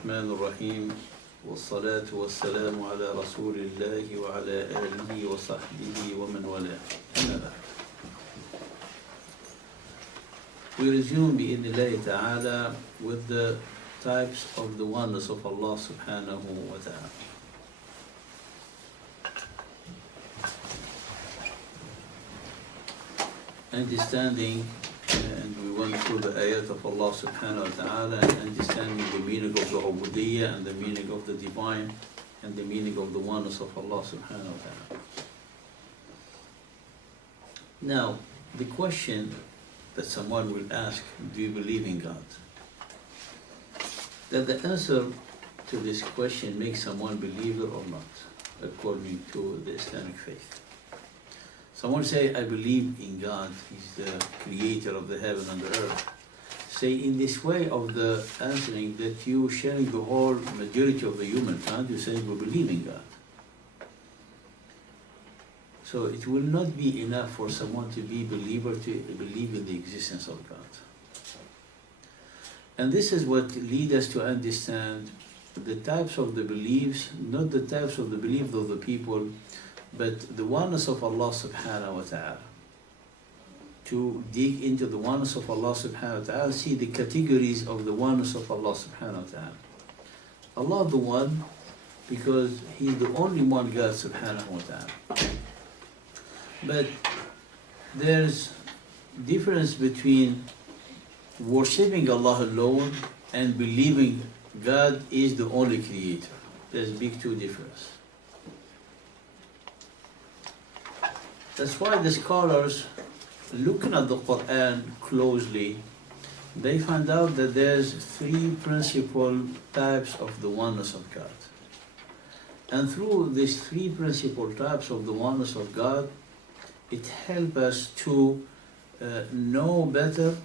الرحمن الرحيم والصلاة والسلام على رسول الله وعلى آله وصحبه ومن والاه. أما بعد. We resume بإذن الله تعالى with the types of the oneness of Allah subhanahu wa ta'ala. Understanding, and we went through the ayat of Allah subhanahu wa ta'ala and understanding the meaning of the ubudiyyah and the meaning of the divine and the meaning of the oneness of Allah subhanahu wa ta'ala. Now, the question that someone will ask, do you believe in God? That the answer to this question makes someone believer or not, according to the Islamic faith. Someone say, I believe in God, He's the creator of the heaven and the earth. Say in this way of the answering that you sharing the whole majority of the humankind, you say we believe in God. So it will not be enough for someone to be believer to believe in the existence of God. And this is what leads us to understand the types of the beliefs, not the types of the belief of the people, but the oneness of Allah subhanahu wa ta'ala. To dig into the oneness of Allah subhanahu wa ta'ala, see the categories of the oneness of Allah subhanahu wa ta'ala. Allah the one, because He's the only one God subhanahu wa ta'ala. But there's difference between worshipping Allah alone and believing God is the only creator. There's big two difference. That's why the scholars, looking at the Quran closely, they find out that there's three principal types of the oneness of God. And through these three principal types of the oneness of God, it helps us to know better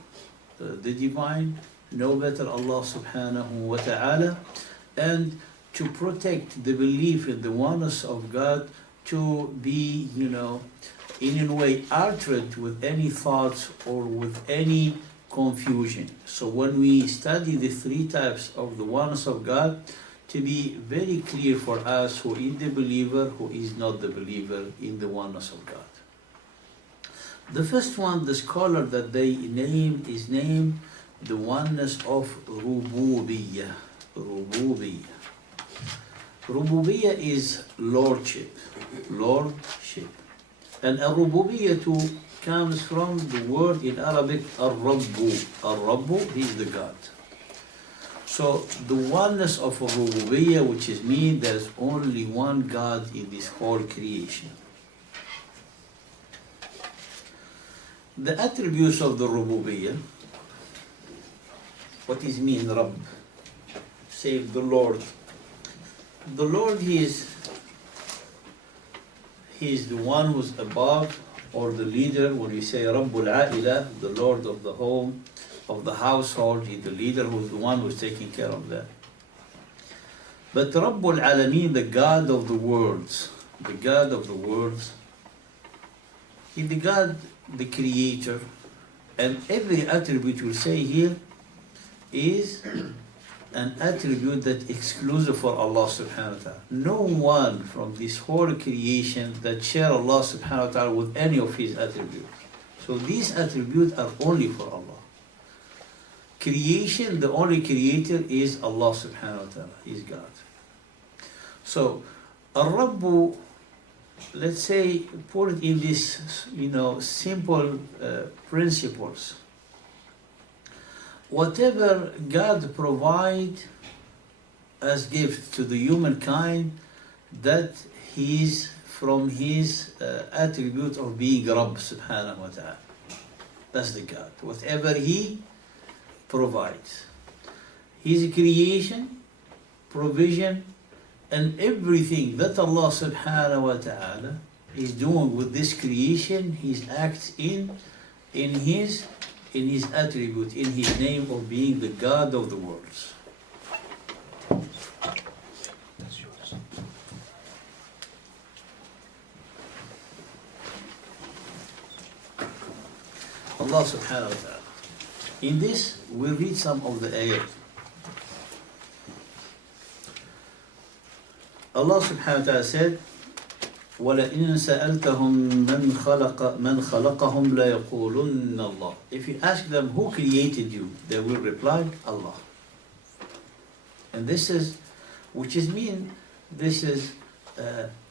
the divine, know better Allah subhanahu wa ta'ala, and to protect the belief in the oneness of God to be, in a way altered with any thoughts or with any confusion. So when we study the three types of the oneness of God, to be very clear for us who is the believer, who is not the believer in the oneness of God. The first one, the scholar that they name is named the oneness of rububiyyah. Rububiyyah. Rububiyyah is lordship. Lordship. And al-rububiyyah too comes from the word in Arabic al-rabbu. Al-rabbu, he is the God. So the oneness of rububiyyah, which is mean there's only one God in this whole creation. The attributes of the rububiyyah, what is mean Rabb? Say the Lord. The Lord, He is the one who's above, or the leader. When we say Rabbul A'ilah, the Lord of the home, of the household, He's the leader who's the one who's taking care of that. But Rabbul Alameen, the God of the worlds, the God of the worlds, He's the God, the creator, and every attribute we'll say here is an attribute that exclusive for Allah subhanahu wa ta'ala. No one from this whole creation that share Allah subhanahu wa ta'ala with any of His attributes. So these attributes are only for Allah. Creation, the only creator is Allah subhanahu wa ta'ala, is God. So, Ar-Rabbu, let's say, put it in this, simple principles. Whatever God provide as gift to the humankind, that He is from His attribute of being Rabb subhanahu wa ta'ala. That's the God. Whatever He provides. His creation, provision, and everything that Allah subhanahu wa ta'ala is doing with this creation, He acts in His attribute, in His name of being the God of the worlds. That's yours. Allah subhanahu wa ta'ala. In this, we read some of the ayat. Allah subhanahu wa ta'ala said, وَلَئِن سَأَلْتَهُم مَّنْ خَلَقَهُمْ لَيَقُولُنَّ اللَّهُ. If you ask them who created you, they will reply, Allah. And this is, which is mean, this is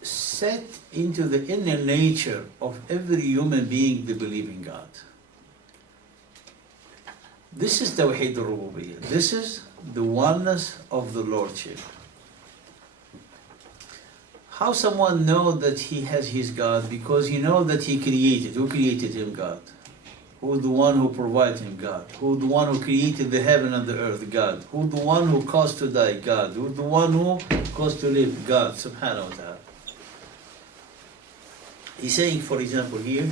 set into the inner nature of every human being to believe in God. This is Tawheed al-Rububiyyah. This is the oneness of the Lordship. How someone know that he has his God? Because he know that he created. Who created him? God. Who the one who provided him? God. Who the one who created the heaven and the earth? God. Who the one who caused to die? God. Who the one who caused to live? God. Subhanahu wa ta'ala. He's saying, for example, here,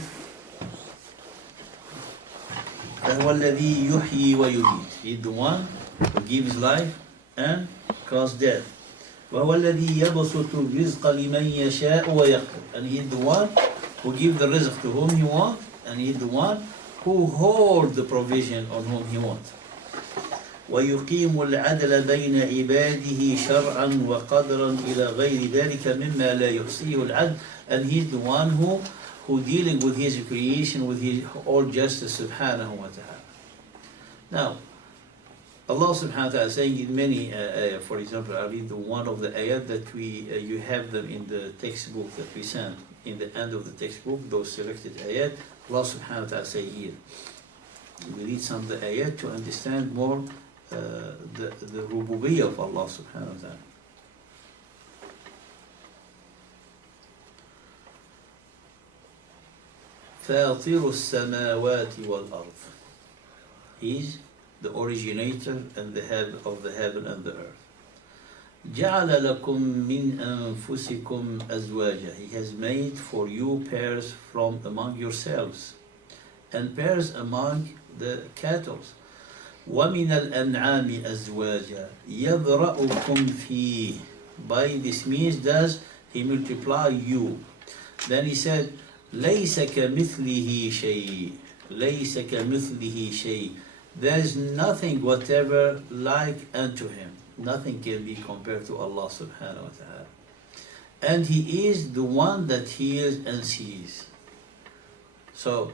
فَهُوَ الَّذِي يُحْيِي وَيُمِيتُ. He's the one who gives life and causes death. وَهُوَ الَّذِي يَبْسُطُ الرِّزْقَ لِمَنْ يَشَاءُ وَيَقْدِرُ. And he's the one who gives the rizq to whom he wants, and he's the one who holds the provision on whom he wants. وَيُقِيمُ الْعَدْلَ بَيْنَ عِبَادِهِ شَرْعًا وَقَدْرًا إِلَى غَيْرِ ذَلِكَ مِمَّا لَا يُحْصِيهُ الْعَدْلُ. And he's the one who dealing with his creation, with his all justice, subhanahu wa ta'ala. Now, Allah subhanahu wa ta'ala is saying in many for example, I read one of the ayat that you have them in the textbook that we sent, in the end of the textbook, those selected ayat. Allah subhanahu wa ta'ala say here, we read some of the ayat to understand more the rububiyyah of Allah subhanahu wa ta'ala. فاطر السماوات والأرض. He is the originator and the head of the heaven and the earth. جعل لكم من أنفسكم أزواجا. He has made for you pairs from among yourselves, and pairs among the cattle. ومن الأنعام أزواجا يذرأكم فيه. By this means does he multiply you. Then he said, ليس كمثله شيء. ليس كمثله شيء. There is nothing whatever like unto him. Nothing can be compared to Allah subhanahu wa ta'ala. And he is the one that hears and sees. So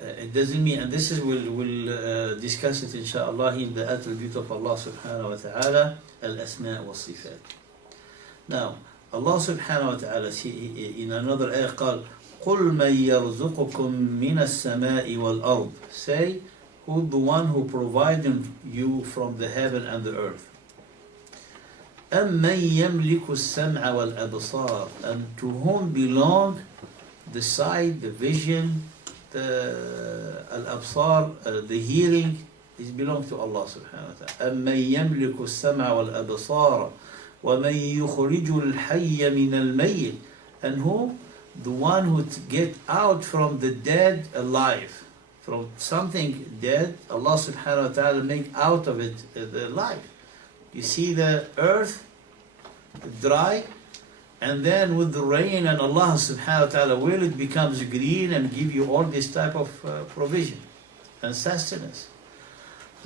it doesn't mean, and this is we'll discuss it inshallah in the attribute of Allah subhanahu wa ta'ala, al-asma' wa sifat. Now Allah subhanahu wa ta'ala in another ayah قال قُلْ مَنْ يَرْزُقُكُم مِّنَ السَّمَاءِ وَالْأَرْضِ. Say, who the one who provided you from the heaven and the earth. أَمَّنْ يَمْلِكُ السَّمْعَ وَالْأَبْصَارِ. And to whom belong the sight, the vision, the al-absar, the hearing, it belongs to Allah subhanahu wa ta'ala. أَمَّنْ يَمْلِكُ السَّمْعَ وَالْأَبْصَارَ وَمَنْ يُخْرِجُ الْحَيَّ مِنَ الْمَيِّتِ. And who? The one who get out from the dead alive. From something dead, Allah subhanahu wa ta'ala make out of it the life. You see the earth dry, and then with the rain and Allah subhanahu wa ta'ala will, it becomes green and give you all this type of provision and sustenance.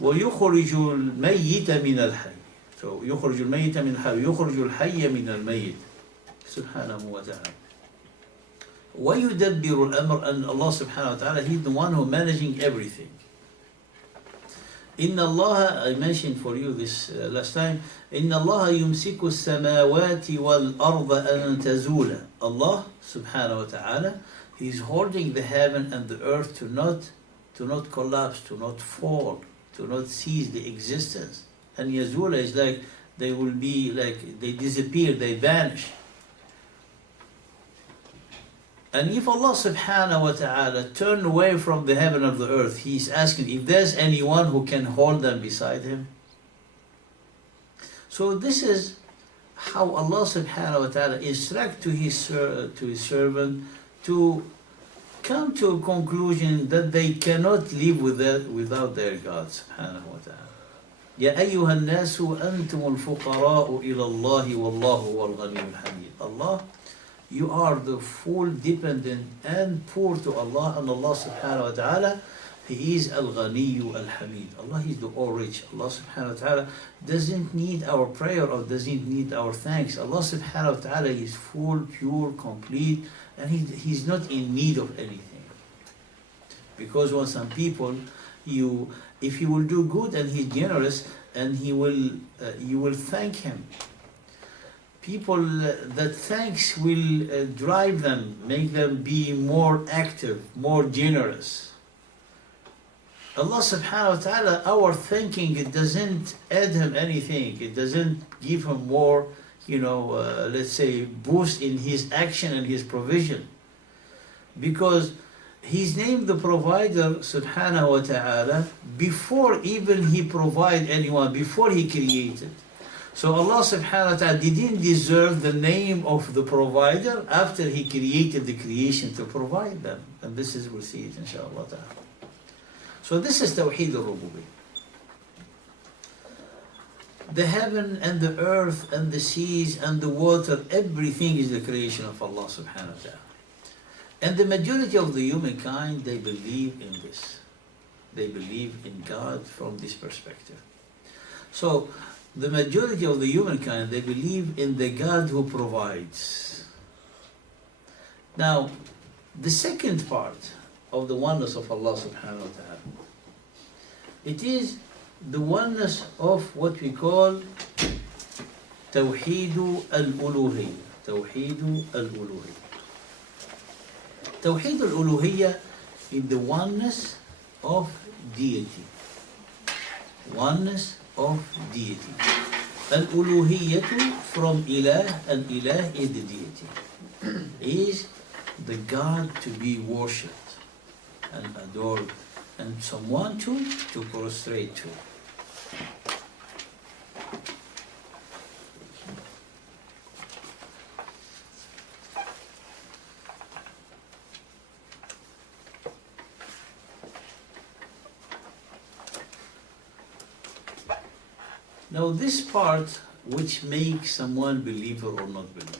وَيُخْرِجُ الْمَيِّتَ مِنَ الْحَيِّ. So يُخْرِجُ الْمَيِّتَ مِنَ الْحَيِّ يُخْرِجُ الْحَيَّ مِنَ الْمَيِّتِ subhanahu wa ta'ala. وَيُدَبِّرُ الْأَمْرَ. And Allah subhanahu wa ta'ala, He's the one who managing everything. إِنَّ اللَّهَ, I mentioned for you this last time, إِنَّ اللَّهَ يُمْسِكُ السَّمَاوَاتِ وَالْأَرْضَ أَن تَزُولَ. Allah subhanahu wa ta'ala, He's holding the heaven and the earth to not collapse, to not fall, to not cease the existence. And yazula is like, they will be like, they disappear, they vanish. And if Allah subhanahu wa ta'ala turn away from the heaven of the earth, He's asking if there's anyone who can hold them beside Him. So this is how Allah subhanahu wa ta'ala instruct to His servant to come to a conclusion that they cannot live without their God subhanahu wa ta'ala. يَا أَيُّهَا النَّاسُ أَنْتُمُ الْفُقَرَاءُ إِلَى اللَّهِ وَاللَّهُ هُوَ الْغَنِيُّ الْحَمِيدُ. Allah, you are the full dependent and poor to Allah, and Allah subhanahu wa ta'ala He is Al-Ghaniyu Al-Hamid. Allah is the all-rich. Allah subhanahu wa ta'ala doesn't need our prayer or doesn't need our thanks. Allah subhanahu wa ta'ala is full, pure, complete, and He's not in need of anything. Because when some people, if you will do good and He's generous, and you will thank Him. People that thanks will drive them, make them be more active, more generous. Allah subhanahu wa ta'ala, our thinking, it doesn't add Him anything. It doesn't give Him more, let's say, boost in His action and His provision. Because He's named the provider subhanahu wa ta'ala before even He provide anyone, before He created. So Allah subhanahu wa ta'ala didn't deserve the name of the provider after He created the creation to provide them. And this is, we'll see it inshallah ta'ala. So this is Tawheed al-Rububiyyah. The heaven and the earth and the seas and the water, everything is the creation of Allah subhanahu wa ta'ala. And the majority of the humankind, they believe in this. They believe in God from this perspective. So the majority of the humankind, they believe in the God who provides. Now, the second part of the oneness of Allah subhanahu wa ta'ala, it is the oneness of what we call Tawheed al-Uluhiyyah. Tawheed al-Uluhiyyah. Tawheed al-Uluhiyyah is the oneness of deity. Oneness of deity. Al-Uluhiyyah from Ilah, and Ilah is the deity. Is the God to be worshipped and adored, and someone to prostrate to. Now this part which makes someone believer or not believer.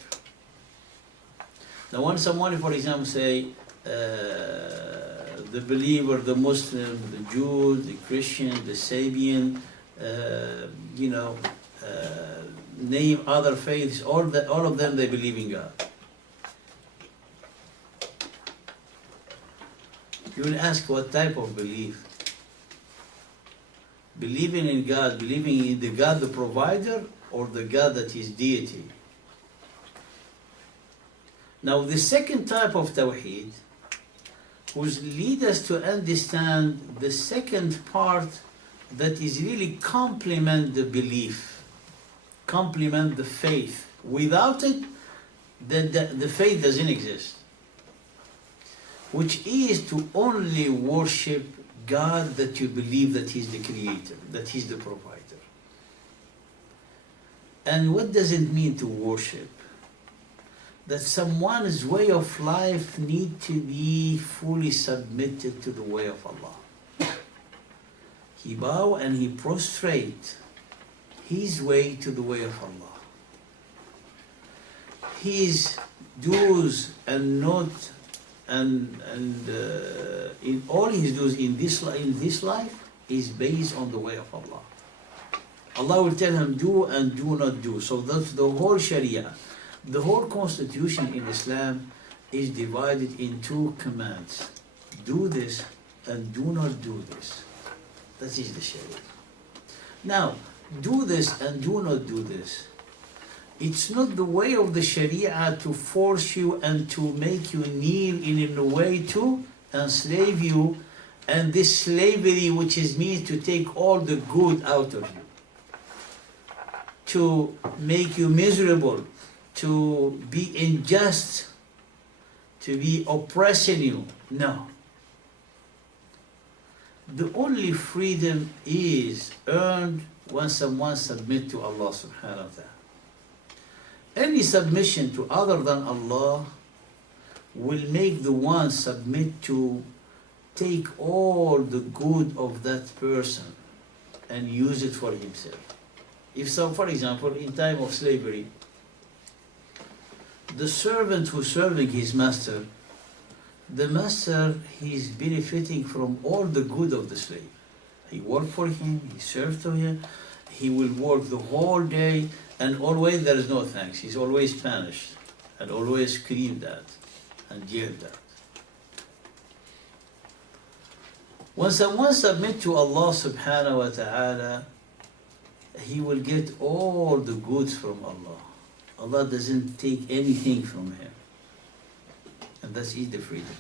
Now when someone, for example, say, the believer, the Muslim, the Jew, the Christian, the Sabian, name other faiths, all of them, they believe in God. You will ask, what type of belief? Believing in God, believing in the God, the provider, or the God that is deity? Now the second type of Tawheed, which lead us to understand the second part that is really complement the belief, complement the faith. Without it, the faith doesn't exist. Which is to only worship God that you believe that He's the creator, that He's the provider. And what does it mean to worship? That someone's way of life need to be fully submitted to the way of Allah. He bow and he prostrate his way to the way of Allah. His do's and not and in all his do's in this life is based on the way of Allah. Allah will tell him do and do not do. So that's the whole Sharia. The whole constitution in Islam is divided in two commands. Do this and do not do this. That is the Sharia. Now, do this and do not do this. It's not the way of the Sharia to force you and to make you kneel in a way to enslave you, and this slavery which is meant to take all the good out of you, to make you miserable, to be unjust, to be oppressing you. No. The only freedom is earned when someone submits to Allah subhanahu wa ta'ala. Any submission to other than Allah will make the one submit to take all the good of that person and use it for himself. If so, for example, in time of slavery, the servant who's serving his master the master, he's benefiting from all the good of the slave. He worked for him, he served to him, he will work the whole day, and always there is no thanks. He's always punished, and always screamed at, and yelled at. When someone submits to Allah subhanahu wa ta'ala, he will get all the goods from Allah. Allah doesn't take anything from him. And that's the freedom.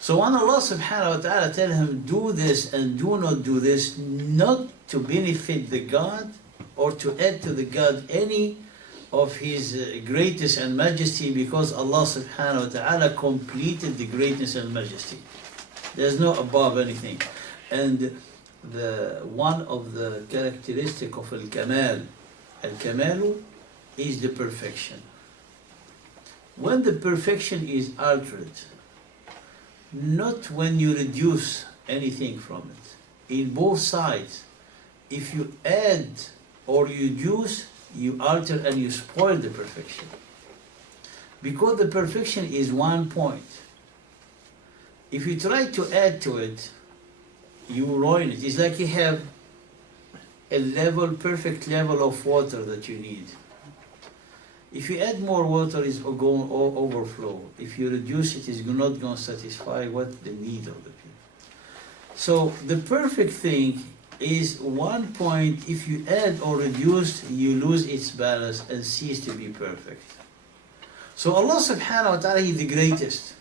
So when Allah subhanahu wa ta'ala tell him, do this and do not do this, not to benefit the God or to add to the God any of His greatness and majesty, because Allah subhanahu wa ta'ala completed the greatness and majesty. There's no above anything. And one of the characteristic of al-Kamalu is the perfection. When the perfection is altered, not when you reduce anything from it. In both sides, if you add or you reduce, you alter and you spoil the perfection. Because the perfection is one point. If you try to add to it, you ruin it. It's like you have a level, perfect level of water that you need. If you add more water, it's going to overflow. If you reduce it, it's not going to satisfy what the need of the people. So the perfect thing is one point. If you add or reduce, you lose its balance and cease to be perfect. So Allah subhanahu wa ta'ala is the greatest.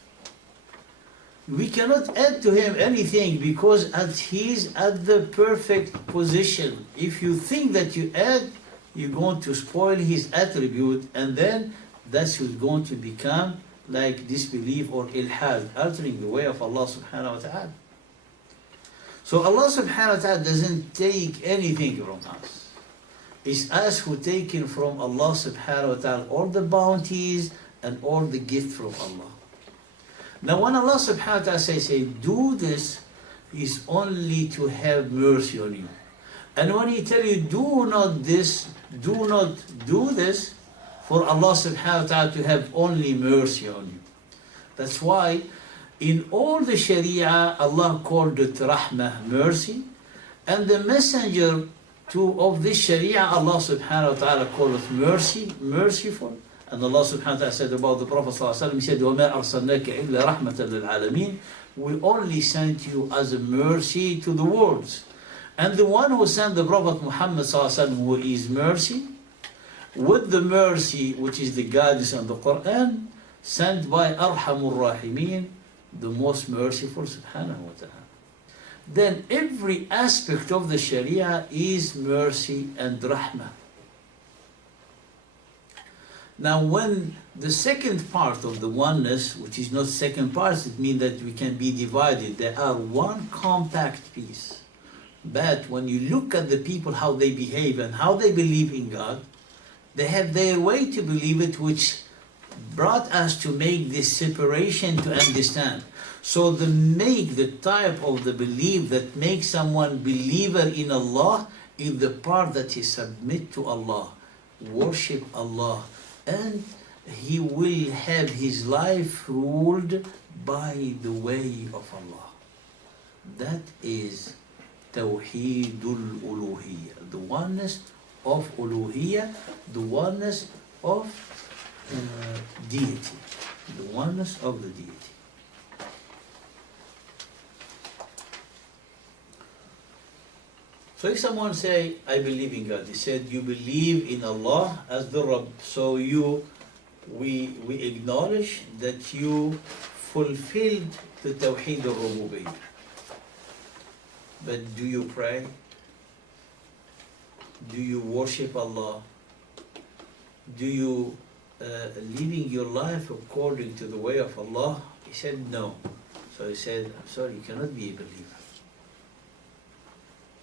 We cannot add to Him anything because He's at the perfect position. If you think that you add, you're going to spoil His attribute, and then that's what's going to become like disbelief or ilhad, altering the way of Allah subhanahu wa ta'ala. So Allah subhanahu wa ta'ala doesn't take anything from us. It's us who taken from Allah subhanahu wa ta'ala all the bounties and all the gifts from Allah. Now when Allah subhanahu wa ta'ala say do this, is only to have mercy on you. And when He tell you do not do this, for Allah subhanahu wa ta'ala to have only mercy on you. That's why in all the Sharia, Allah called it rahmah, mercy, and the messenger of this Sharia, Allah subhanahu wa ta'ala called it mercy, merciful. And Allah subhanahu wa ta'ala said about the Prophet sallallahu alaihi wasallam, He said, وَمَا أَرْسَلْنَاكَ إِلَّا رَحْمَةً لِلْعَالَمِينَ. We only sent you as a mercy to the worlds. And the one who sent the Prophet Muhammad sallallahu alaihi wasallam, who is mercy, with the mercy which is the guidance and the Quran, sent by Arhamur Rahimin, the most merciful subhanahu wa ta'ala. Then every aspect of the Sharia is mercy and rahmah. Now when the second part of the oneness, which is not second parts, it means that we can be divided. They are one compact piece. But when you look at the people, how they behave and how they believe in God, they have their way to believe it, which brought us to make this separation to understand. So the type of the belief that makes someone believer in Allah is the part that he submit to Allah, worship Allah, and he will have his life ruled by the way of Allah. That is Tawheedul Uluhiyya, the oneness of Uluhiyya, the oneness of deity, the oneness of the deity. So if someone say, I believe in God, he said, you believe in Allah as the Rabb, so we acknowledge that you fulfilled the Tawheed al-Rububiyyah. But do you pray? Do you worship Allah? Do you living your life according to the way of Allah? He said no. So he said, I'm sorry, you cannot be a believer.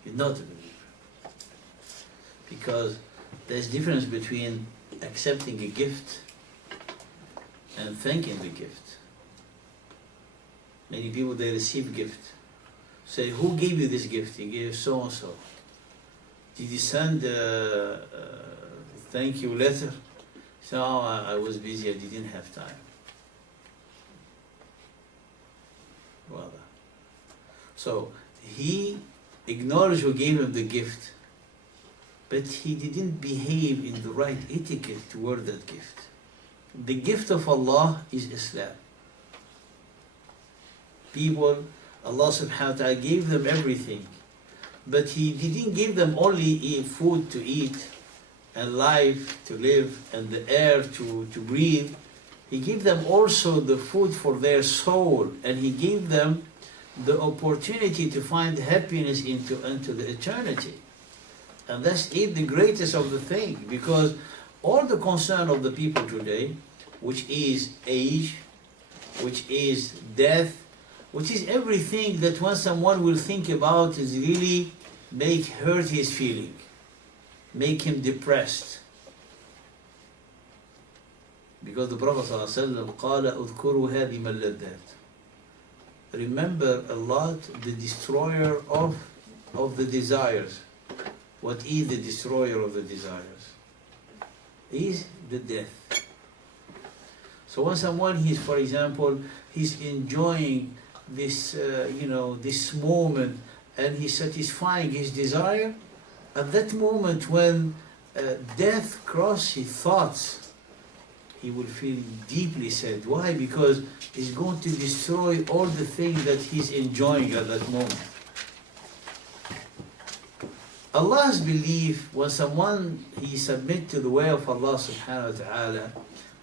You're not a believer. Because there's difference between accepting a gift and thanking the gift. Many people, they receive gift. Say, who gave you this gift? He gave so-and-so. Did you send a thank you letter? So I was busy, I didn't have time. So he acknowledged who gave him the gift, but he didn't behave in the right etiquette toward that gift. The gift of Allah is Islam. People, Allah subhanahu wa ta'ala gave them everything, but He didn't give them only food to eat and life to live and the air to breathe. He gave them also the food for their soul, and He gave them the opportunity to find happiness into the eternity. And that's it, the greatest of the thing, because all the concern of the people today, which is age, which is death, which is everything that when someone will think about is really hurt his feeling, make him depressed. Because the Prophet ﷺ قال اذكروا هذه اللذات. Remember a lot the destroyer of the desires. What is the destroyer of the desires? Is the death. So when someone for example, he's enjoying this, this moment, and he's satisfying his desire, at that moment when death crosses his thoughts, he will feel deeply sad. Why? Because it's going to destroy all the things that he's enjoying at that moment. Allah's belief, when someone he submit to the way of Allah subhanahu wa ta'ala,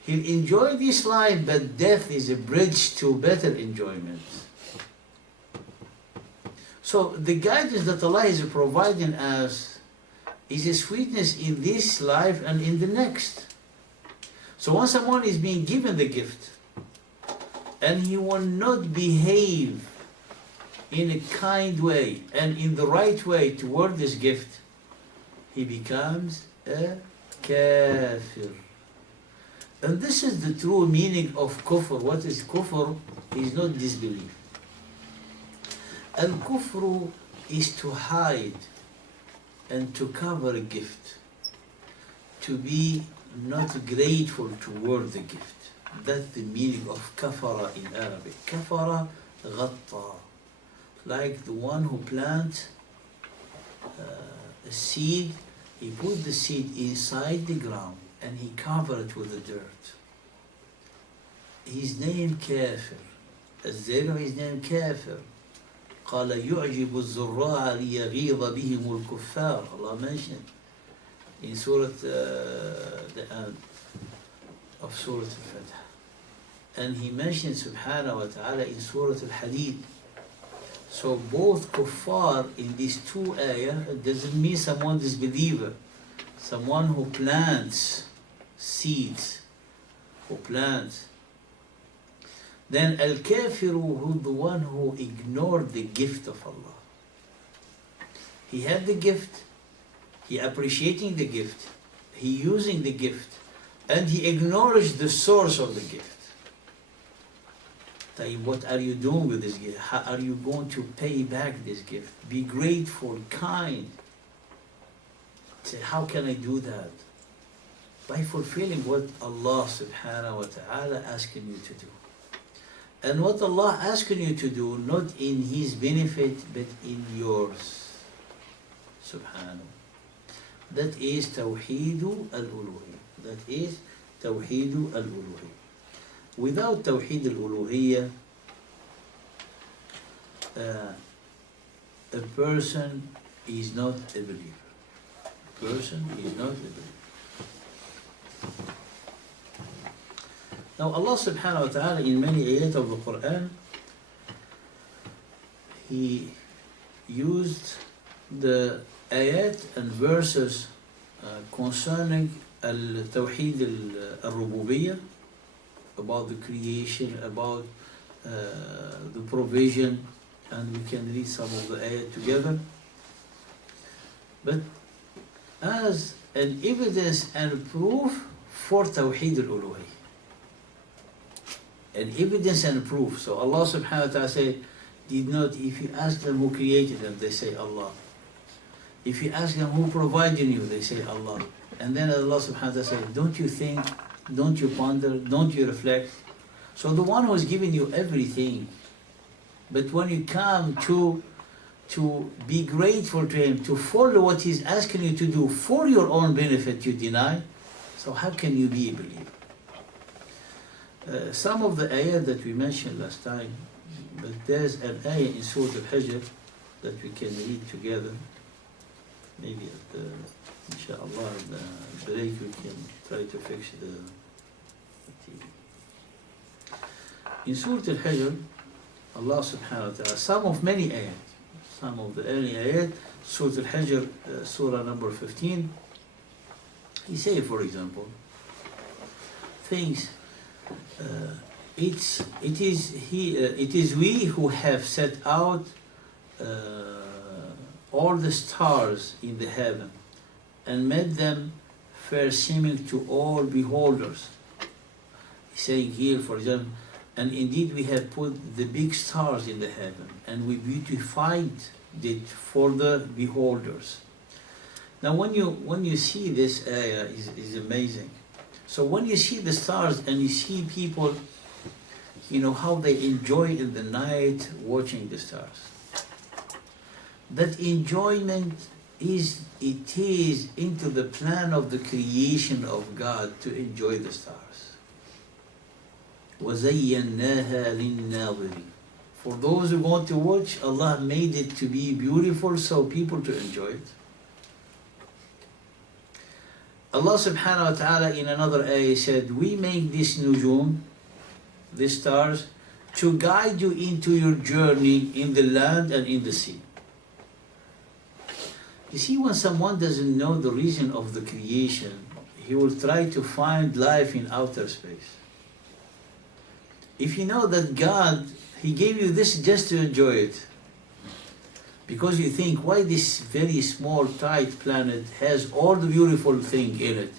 he'll enjoy this life, but death is a bridge to better enjoyment. So the guidance that Allah is providing us is a sweetness in this life and in the next. So when someone is being given the gift and he will not behave in a kind way and in the right way toward this gift, he becomes a kafir. And this is the true meaning of kufr. What is kufr? Is not disbelief. Al-kufru is to hide and to cover a gift, to be not grateful toward the gift. That's the meaning of kafara in Arabic. Kafara ghatta, like the one who plants a seed, he put the seed inside the ground and he covered it with the dirt. His name kafir. الزرع his name kafir. قال يعجب الزراع ليغيظ بهم الكفار. Allah mentioned in Surah, the end of Surah Al-Fatih. And He mentioned subhanahu wa ta'ala in Surah Al-Hadid. So both kuffar in these two ayahs, it doesn't mean someone disbeliever. Someone who plants seeds, who plants. Then al-kafiru, who the one who ignored the gift of Allah. He had the gift, he appreciating the gift, he using the gift, and he acknowledged the source of the gift. What are you doing with this gift? How are you going to pay back this gift? Be grateful, kind. Say, how can I do that? By fulfilling what Allah subhanahu wa ta'ala asking you to do. And what Allah asking you to do, not in His benefit, but in yours. Subhanahu. That is Tawheed al-Uluhiyyah. That is Tawheed al-Uluhiyyah. Without Tawheed al-Uluhiyyah, a person is not a believer. A person is not a believer. Now Allah subhanahu wa ta'ala in many ayat of the Quran, He used the ayat and verses concerning al-Tawheed al-Rububiyyah, about the creation, about the provision, and we can read some of the ayat together. But as an evidence and proof for Tawheed al-Uluhiyyah. An evidence and proof. So Allah subhanahu wa ta'ala said, did not, if you ask them who created them, they say Allah. If you ask them who provided you, they say Allah. And then Allah subhanahu wa ta'ala said, don't you think, don't you ponder, don't you reflect? So the one who is giving you everything, But when you come to be grateful to Him, to follow what He's asking you to do for your own benefit, you deny. So how can you be a believer? Some of the ayat that we mentioned last time, but there's an ayah in Surah Al-Hijr that we can read together. Maybe at the, inshallah, the break we can try to fix the TV. In Surah Al-Hijr, Allah subhanahu wa ta'ala, some of many ayat, some of the early ayat, Surah Al-Hijr, Surah number 15, He say, for example, things, it is we who have set out all the stars in the heaven and made them fair seeming to all beholders. He's saying here, for example, and indeed we have put the big stars in the heaven and we beautified it for the beholders. Now when you see this ayah is amazing. So when you see the stars and you see people, you know, how they enjoy in the night watching the stars. That enjoyment is into the plan of the creation of God to enjoy the stars. وَزَيَّنَّاهَا لِلنَّاظِرِينَ. For those who want to watch, Allah made it to be beautiful so people to enjoy it. Allah subhanahu wa ta'ala in another ayah said, we make this nujum, these stars, to guide you into your journey in the land and in the sea. You see, when someone doesn't know the reason of the creation, he will try to find life in outer space. If you know that God, He gave you this just to enjoy it, because you think, why this very small, tight planet has all the beautiful thing in it,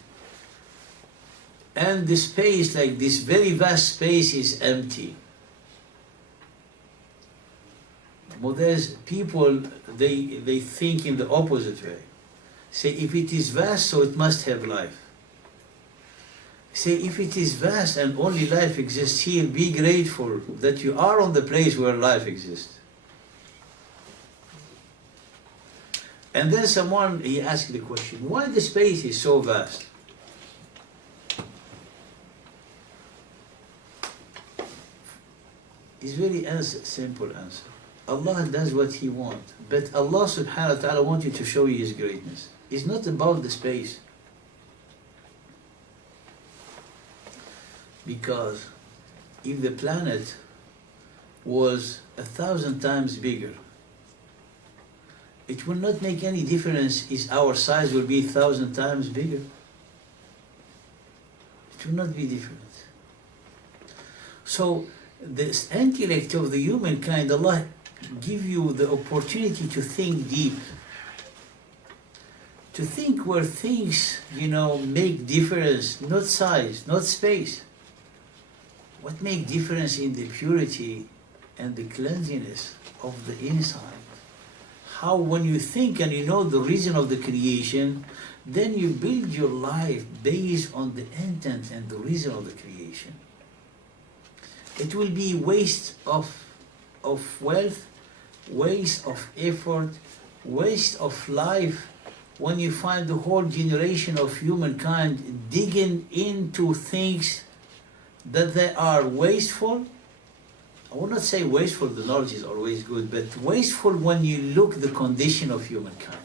and the space, like this very vast space, is empty. Well, there's people, they think in the opposite way. Say, if it is vast, so it must have life. Say, if it is vast and only life exists here, be grateful that you are on the place where life exists. And then someone, he asked the question, why the space is so vast? It's very simple answer. Allah does what He wants, but Allah subhanahu wa ta'ala wants you to show you His greatness. It's not about the space. Because if the planet was 1,000 times bigger, it will not make any difference if our size will be 1,000 times bigger. It will not be different. So this intellect of the humankind, Allah give you the opportunity to think deep, to think where things, you know, make difference, not size, not space. What make difference in the purity and the cleanliness of the inside. How when you think and you know the reason of the creation, then you build your life based on the intent and the reason of the creation. It will be waste of wealth, waste of effort, waste of life when you find the whole generation of humankind digging into things that they are wasteful. I will not say wasteful, the knowledge is always good, but wasteful when you look the condition of humankind.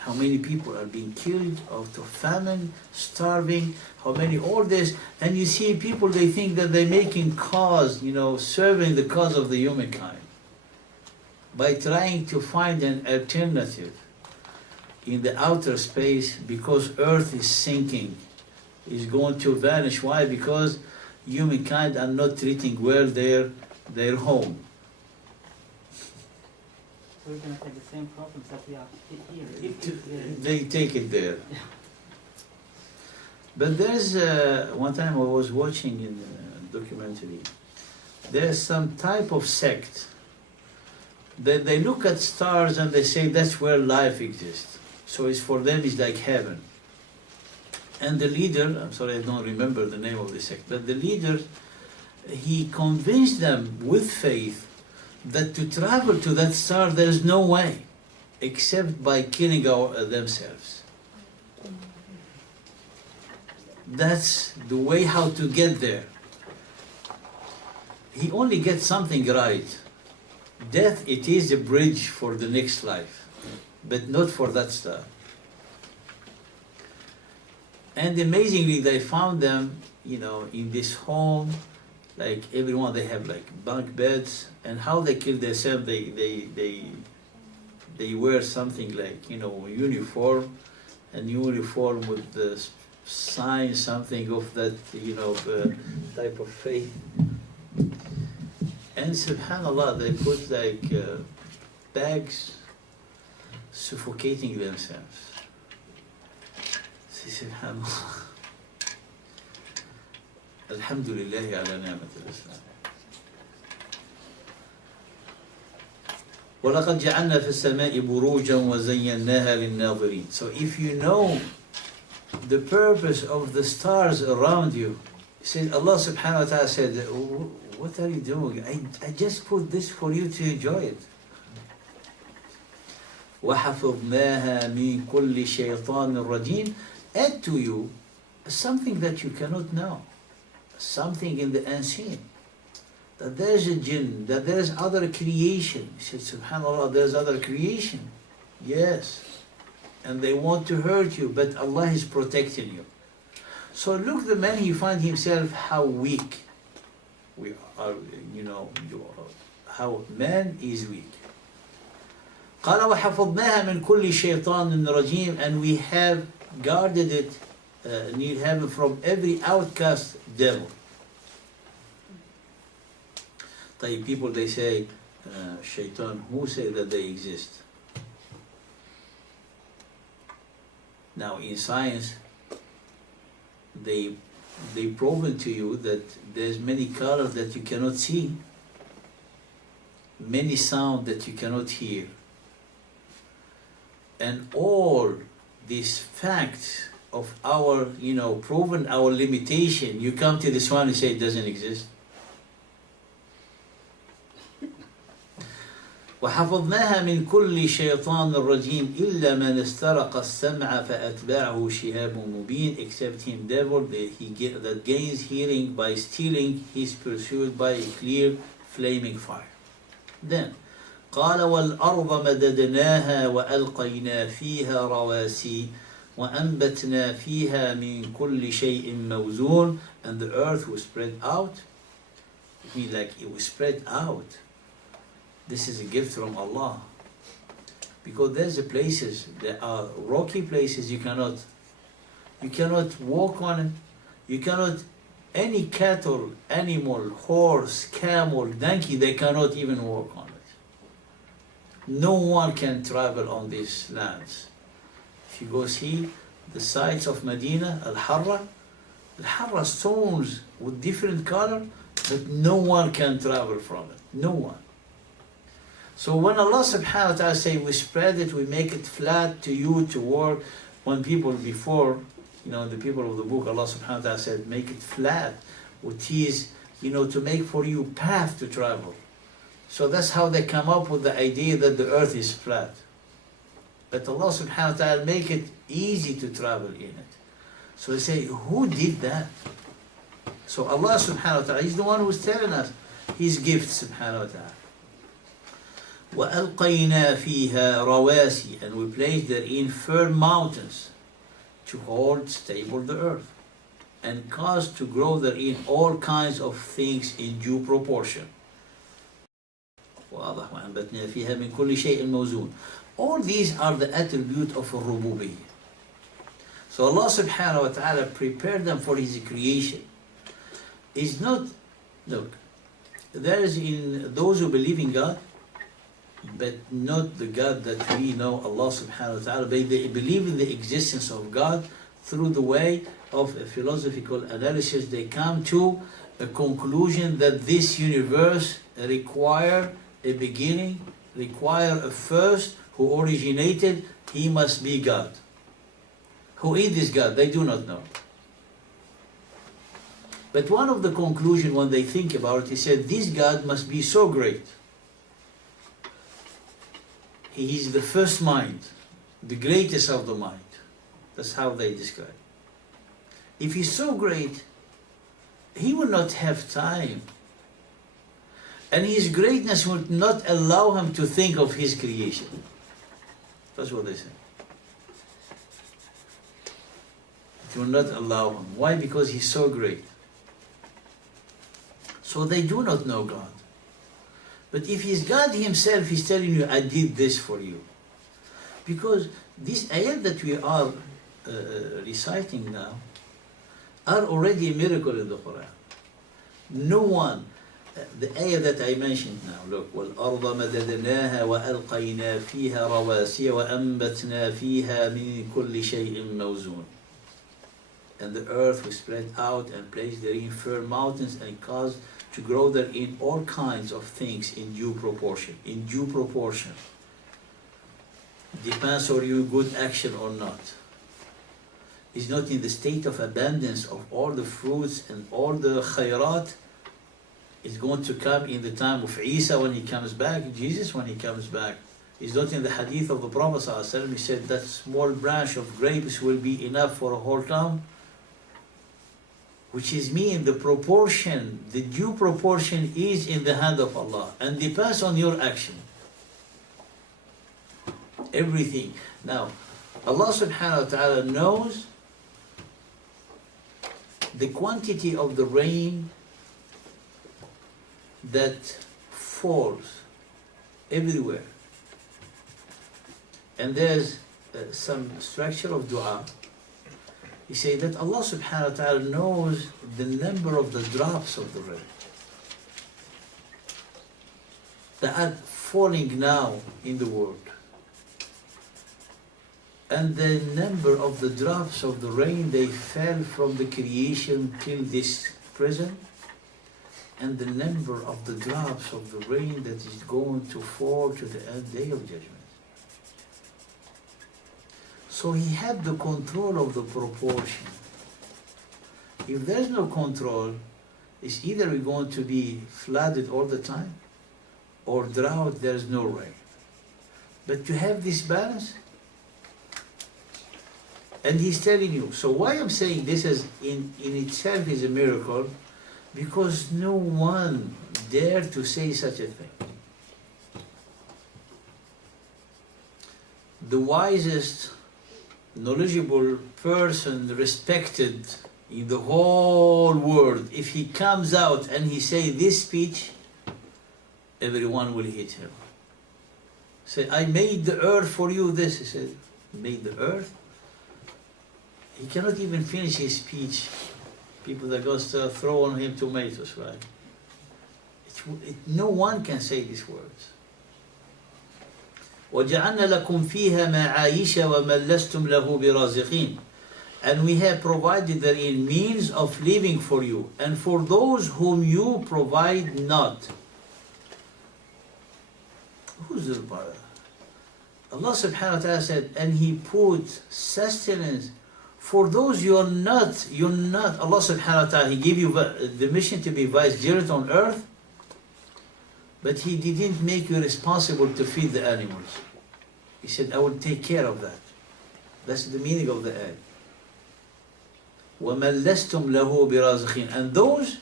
How many people are being killed out of famine, starving, how many, all this, and you see people, they think that they're making cause, you know, serving the cause of the humankind by trying to find an alternative in the outer space, because Earth is sinking, is going to vanish. Why? Because humankind are not treating well their home. So we're going to take the same problems that we have here. They take it there. But there's, one time I was watching in a documentary, there's some type of sect that they look at stars and they say that's where life exists. So it's for them, it's like heaven. And the leader, I'm sorry I don't remember the name of the sect, but the leader, he convinced them with faith that to travel to that star there is no way except by killing themselves. That's the way how to get there. He only gets something right. Death, it is a bridge for the next life, but not for that star. And amazingly, they found them, in this home, like everyone, they have like bunk beds, and how they kill themselves, they wear something like, uniform, and uniform with the sign, something of that, type of faith. And subhanAllah, they put like bags suffocating themselves. Subhanallah. Alhamdulillah ala ni'mat al-Islam. وَلَقَدْ جَعَلْنَا فِي السَّمَاءِ بُرُوجًا وَزَيَّنَّاهَا لِلنَّاظِرِينَ. So if you know the purpose of the stars around you, Allah subhanahu wa ta'ala said, what are you doing? I just put this for you to enjoy it. وَحَفِظْنَاهَا مِنْ كُلِّ شَيْطَانٍ رَجِيمٍ. Add to you something that you cannot know, something in the unseen, that there's a jinn, that there's other creation. He said, subhanAllah, there's other creation. Yes. And they want to hurt you, but Allah is protecting you. So look, the man, he finds himself how weak we are, how man is weak. قال وحفظناها من كل شيطان رجيم, and we have guarded it, need heaven from every outcast devil. People, they say, shaitan, who say that they exist? Now in science, they proven to you that there's many colors that you cannot see, many sound that you cannot hear, and all these facts of our, proven our limitation. You come to this one and say it doesn't exist. وحفظناها من كل شيطان رجيم إلا من استرق السمع فأتبعه شهاب مبين. Except him, devil, that gains hearing by stealing, he is pursued by a clear flaming fire. Then قال والأرض مددناها وألقينا فيها رواسي وأنبتنا فيها من كل شيء موزون. And the earth was spread out. It means like it was spread out. This is a gift from Allah. Because there's places, there are rocky places you cannot walk on it. You cannot, any cattle, animal, horse, camel, donkey, they cannot even walk on it. No one can travel on these lands. If you go see the sites of Medina, Al-Harra stones with different color, but no one can travel from it. No one. So when Allah subhanahu wa ta'ala say we spread it, we make it flat to you to work, when people before, the people of the book, Allah subhanahu wa ta'ala said make it flat, which is, to make for you path to travel. So that's how they come up with the idea that the earth is flat. But Allah subhanahu wa ta'ala make it easy to travel in it. So they say, who did that? So Allah subhanahu wa ta'ala, He's the one who's telling us His gift subhanahu wa ta'ala. وَأَلْقَيْنَا فِيهَا رَوَاسِي, and we placed therein firm mountains to hold stable the earth, and caused to grow therein all kinds of things in due proportion. واضح وأنبتنا فيها من كل شيء موزون. All these are the attribute of الربوبية. So Allah subhanahu wa ta'ala prepared them for His creation. It's not, look, there is in those who believe in God, but not the God that we know, Allah subhanahu wa ta'ala. They believe in the existence of God through the way of a philosophical analysis. They come to a conclusion that this universe require a beginning, require a first who originated. He must be God. Who is this God? They do not know. But one of the conclusions when they think about it, he said, this God must be so great. He is the first mind, the greatest of the mind. That's how they describe. If he's so great, he will not have time. And his greatness will not allow him to think of his creation. That's what they say. It will not allow him. Why? Because he's so great. So they do not know God. But if he's God himself, he's telling you, I did this for you. Because these ayat that we are reciting now are already a miracle in the Quran. No one, the ayah that I mentioned now, look, وَالْأَرْضَ مَدَدْنَاهَا وَأَلْقَيْنَا فِيهَا رَوَاسِيَ وَأَنْبَتْنَا فِيهَا مِنْ كُلِّ شَيْءٍ مَوْزُونٍ. And the earth was spread out and placed therein firm mountains and caused to grow therein all kinds of things in due proportion. In due proportion. Depends on your good action or not. Is not in the state of abundance of all the fruits and all the khayrat. Is going to come in the time of Isa when he comes back, Jesus when he comes back. Is not in the hadith of the Prophet ﷺ. He said that small branch of grapes will be enough for a whole town. Which is mean the proportion, the due proportion is in the hand of Allah and depends on your action. Everything. Now, Allah subhanahu wa ta'ala knows the quantity of the rain that falls everywhere. And there's some structure of dua. He said that Allah subhanahu wa ta'ala knows the number of the drops of the rain that are falling now in the world. And the number of the drops of the rain they fell from the creation till this present, and the number of the drops of the rain that is going to fall to the day of judgment. So he had the control of the proportion. If there's no control, it's either we're going to be flooded all the time, or drought, there's no rain. But to have this balance, and he's telling you, so why I'm saying this is in itself is a miracle, because no one dared to say such a thing. The wisest, knowledgeable person respected in the whole world, if he comes out and he say this speech, everyone will hit him. Say, I made the earth for you this. He said, made the earth? He cannot even finish his speech. People are going to throw on him tomatoes, right? No one can say these words. وَجَعَلْنَا لَكُمْ فِيهَا مَعَايِشَ وَمَنْ لَسْتُمْ لَهُ بِرَازِقِينَ. And we have provided therein means of living for you, and for those whom you provide not. Who's the Allah subhanahu wa ta'ala said, and He put sustenance for those you're not. Allah subhanahu wa ta'ala, He gave you the mission to be vicegerent on earth, but He didn't make you responsible to feed the animals. He said, I will take care of that. That's the meaning of the ayah. وَمَنْ لَسْتُمْ لَهُ بِرَازِقِينَ. And those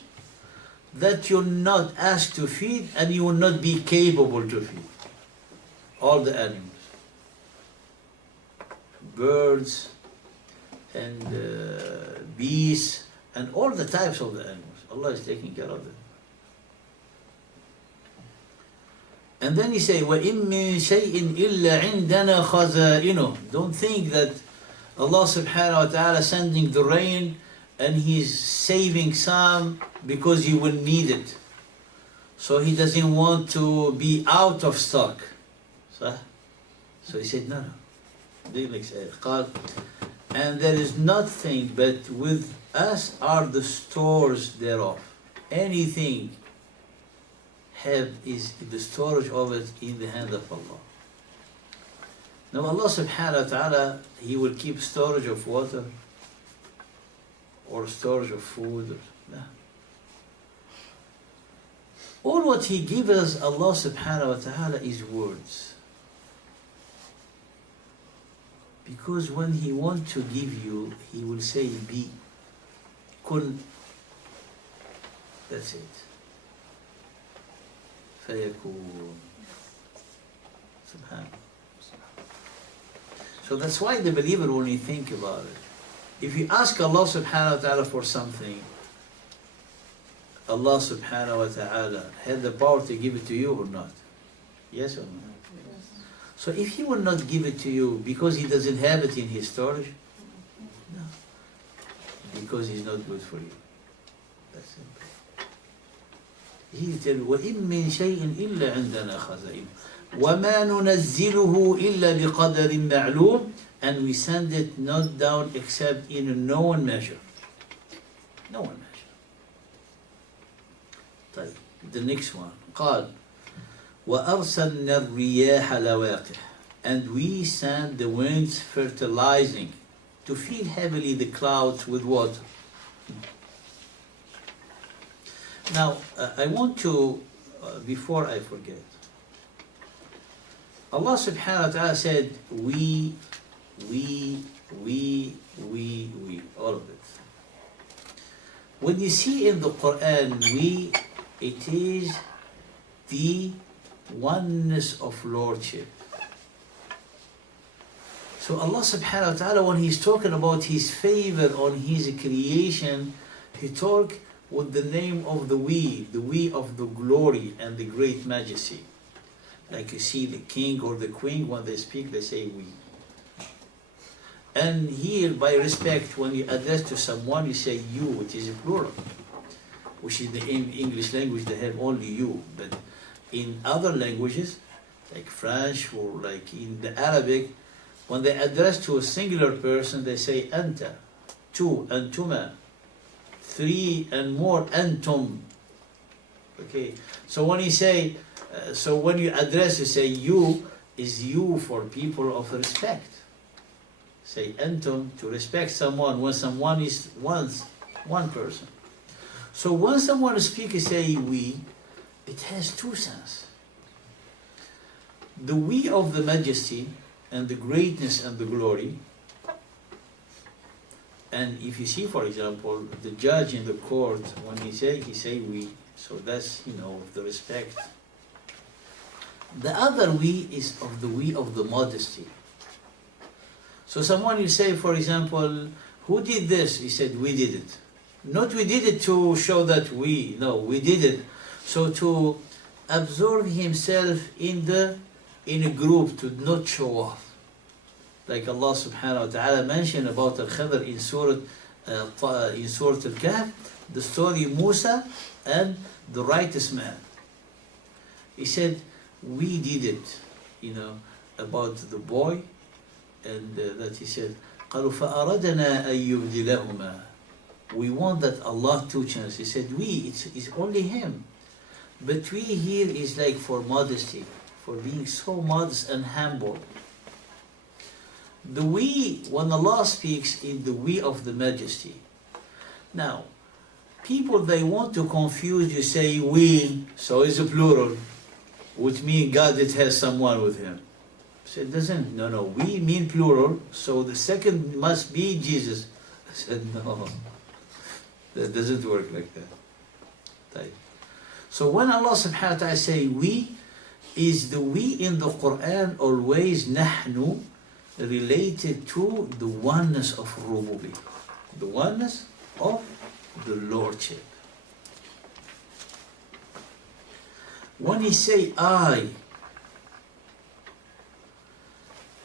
that you're not asked to feed and you will not be capable to feed. All the animals. Birds and bees and all the types of the animals. Allah is taking care of them. And then he say, وَإِن مِّن شَيْءٍ إِلَّا عِنْدَنَا خَزَائِنُهُ. Don't think that Allah subhanahu wa ta'ala sending the rain and He's saving some because He will need it. So He doesn't want to be out of stock. So He said, no. And there is nothing but with us are the stores thereof. Anything is the storage of it in the hand of Allah. Now Allah subhanahu wa ta'ala, He will keep storage of water or storage of food. No. All what He gives us, Allah subhanahu wa ta'ala, is words. Because when He wants to give you, He will say, be, kun. That's it. فيكون. Subhanallah. So that's why the believer, when you think about it, if you ask Allah subhanahu wa ta'ala for something, Allah subhanahu wa ta'ala had the power to give it to you or not? Yes or no? So if He will not give it to you because He doesn't have it in His storage, no. Because He's not good for you. That's simple. He tells you, وَإِن مِّن شَيْءٍ إِلَّا عِندَنَا خَزَائِنُهُ وَمَا نُنَزِّلُهُ إِلَّا بِقَدَرٍ مَعْلُومٍ, and we send it not down except in a known measure. Known measure. طيب, the next one. قال وَأَرْسَلْنَا الرِّيَاحَ لَوَاقِحَ, and we send the winds fertilizing to fill heavily the clouds with water. Now, I want to, before I forget, Allah subhanahu wa ta'ala said, we, all of it. When you see in the Quran, it is the oneness of Lordship. So Allah subhanahu wa ta'ala, when He's talking about His favor on His creation, He talk with the name of the we of the glory and the great majesty. Like you see the king or the queen, when they speak, they say we. And here, by respect, when you address to someone, you say you, which is a plural. Which in the English language, they have only you. But in other languages, like French or like in the Arabic, when they address to a singular person, they say anta, two, antuma, three and more, antum. Okay, so when you say, so when you address, you say you is you for people of respect. Say antum to respect someone when someone is one person. So when someone speaks, you say we, it has two senses. The we of the majesty and the greatness and the glory. And if you see, for example, the judge in the court, when he say we, so that's, the respect. The other we is of the we of the modesty. So someone will say, for example, who did this? He said, we did it. Not we did it to show that we did it. So to absorb himself in a group, to not show off. Like Allah subhanahu wa ta'ala mentioned about Al-Khidr in Surah Al-Kahf, the story Musa and the righteous man. He said, we did it, about the boy, and that he said, قَالُوا فَأَرَدَنَا أَن يُبْدِلَهُمَا. We want that Allah teach us. He said, it's only Him. But we here is like for modesty, for being so modest and humble. The we, when Allah speaks, is the we of the majesty. Now, people, they want to confuse you, say we, so it's a plural, which means God, it has someone with Him. So it doesn't, no, we mean plural, so the second must be Jesus. I said, no, that doesn't work like that. So when Allah subhanahu wa ta'ala say we, is the we in the Quran always nahnu, related to the oneness of rububi, the oneness of the Lordship. When He say I,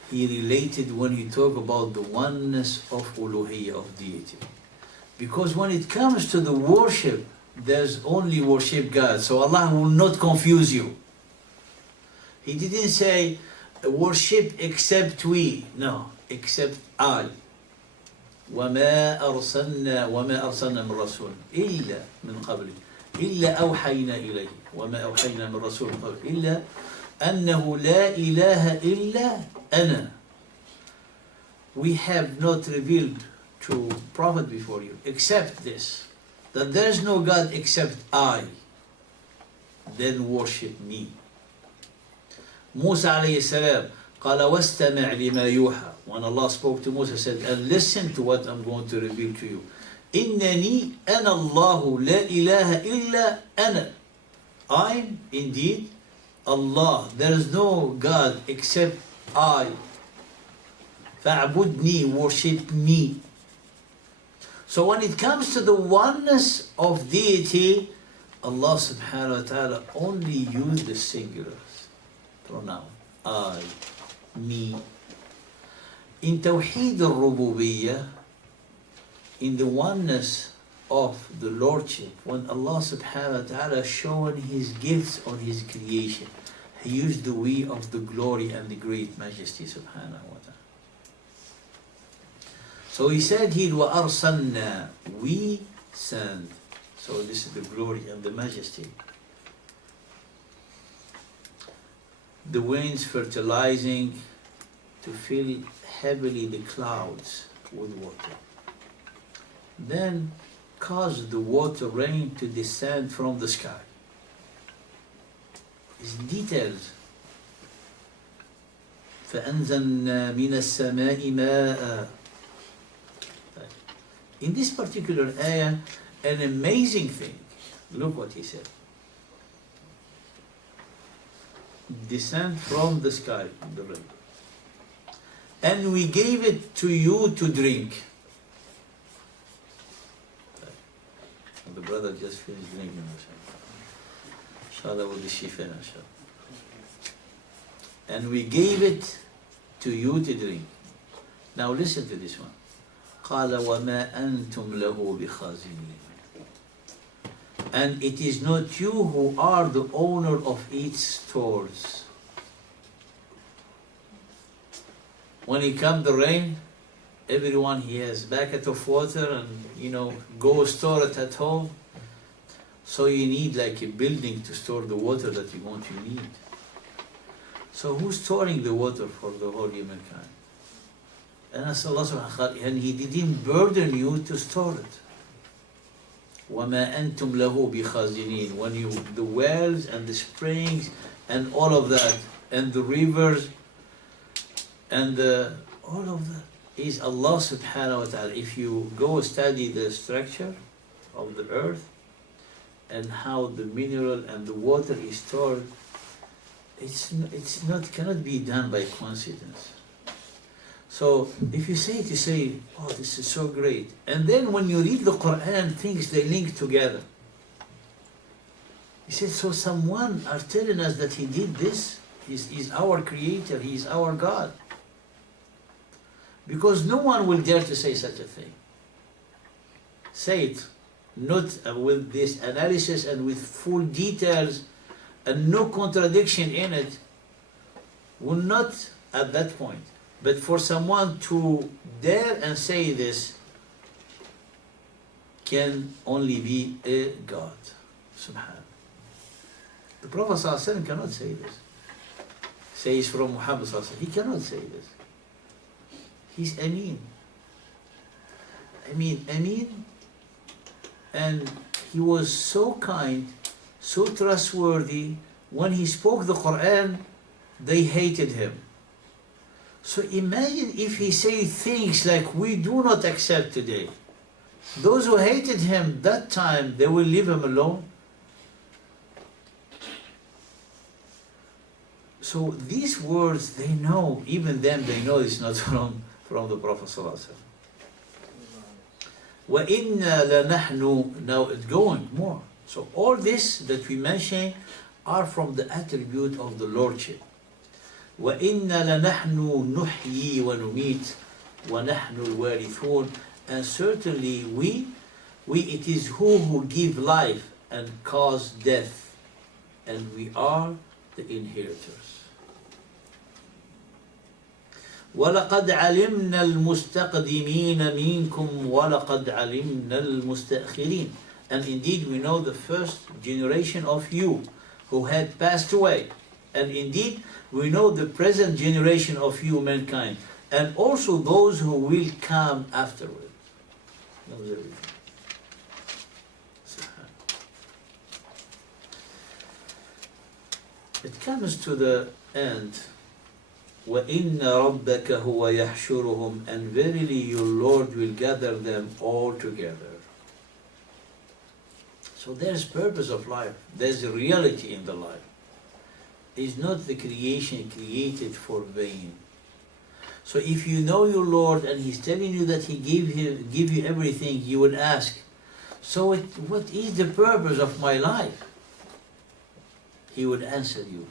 He related when He talk about the oneness of uluhiyya, of deity. Because when it comes to the worship, there's only worship God. So Allah will not confuse you. He didn't say worship except we. No, except I. وَمَا أَرْسَلْنَا مِن رَسُولٍ إِلَّا مِنْ قَبْلِ إِلَّا أَوْحَيْنَا إِلَيْهِ وَمَا أَوْحَيْنَا مِن رَسُولٍ إِلَّا أَنَّهُ لَا إِلَهَ إِلَّا أَنَا. We have not revealed to prophet before you except this, that there is no God except I. then worship me. Musa alayhi salam, قال واستمع لما يوحى. When Allah spoke to Musa, said, and listen to what I'm going to reveal to you. إنني أنا الله لا إله إلا أنا. I'm indeed Allah. There is no God except I. فاعبدني, worship me. So when it comes to the oneness of deity, Allah subhanahu wa ta'ala only used the singular pronoun. I, me. In Tawheed al-Rububiyyah, in the oneness of the Lordship, when Allah subhanahu wa ta'ala showing His gifts on His creation, He used the we of the glory and the great majesty subhanahu wa ta'ala. So He said here, وَأَرْسَلْنَا, we send. So this is the glory and the majesty. The winds fertilizing to fill heavily the clouds with water. Then cause the water rain to descend from the sky. It's details. فَأَنزَلْنَا مِنَ السَّمَاءِ مَاءً. In this particular ayah, an amazing thing. Look what he said. Descend from the sky, the rain. And we gave it to you to drink. And the brother just finished drinking. Inshallah will be shifa, inshallah. And we gave it to you to drink. Now listen to this one. قال وما أنتم له بخازنين. And it is not you who are the owner of its stores. When it comes the rain, everyone he has bucket of water and go store it at home. So you need like a building to store the water that you're going to need. So who's storing the water for the whole humankind? And as Allah subhanahu wa ta'ala, and He didn't burden you to store it. وَمَا أَنْتُمْ لَهُ بِخَازِنِينَ. When you, the wells and the springs and all of that, and the rivers, and all of that is Allah subhanahu wa ta'ala. If you go study the structure of the earth and how the mineral and the water is stored, cannot be done by coincidence. So if you say, oh, this is so great. And then when you read the Quran, things they link together. He said, so someone are telling us that He did this. He's our creator, He is our God. Because no one will dare to say such a thing. Say it, not with this analysis and with full details and no contradiction in it, will not at that point. But for someone to dare and say this can only be a God. Subhanallah. The Prophet ﷺ cannot say this. Say it's from Muhammad ﷺ. He cannot say this. He's Ameen. Ameen. And he was so kind, so trustworthy. When he spoke the Quran, they hated him. So imagine if he say things like we do not accept today. Those who hated him that time, they will leave him alone. So these words, they know, even them, they know it's not from the Prophet ﷺ. وَإِنَّا لَنَحْنُ. Now it's going more. So all this that we mention are from the attribute of the Lordship. وَإِنَّا لَنَحْنُ نُحْيِي وَنُمِيتُ وَنَحْنُ الْوَارِثُونَ. And certainly we it is who give life and cause death, and we are the inheritors. وَلَقَدْ عَلِمْنَا الْمُسْتَقْدِمِينَ مِنْكُمْ وَلَقَدْ عَلِمْنَا الْمُسْتَأْخِرِينَ. And indeed we know the first generation of you who had passed away. And indeed we know the present generation of you, mankind. And also those who will come afterwards. Knows everything. it comes to the end. وَإِنَّ رَبَّكَ هُوَ يَحْشُرُهُم, and verily your Lord will gather them all together. So there's purpose of life. There's a reality in the life. It's not the creation created for vain. So if you know your Lord and He's telling you that He give you everything, you will ask, so what is the purpose of my life? He will answer you,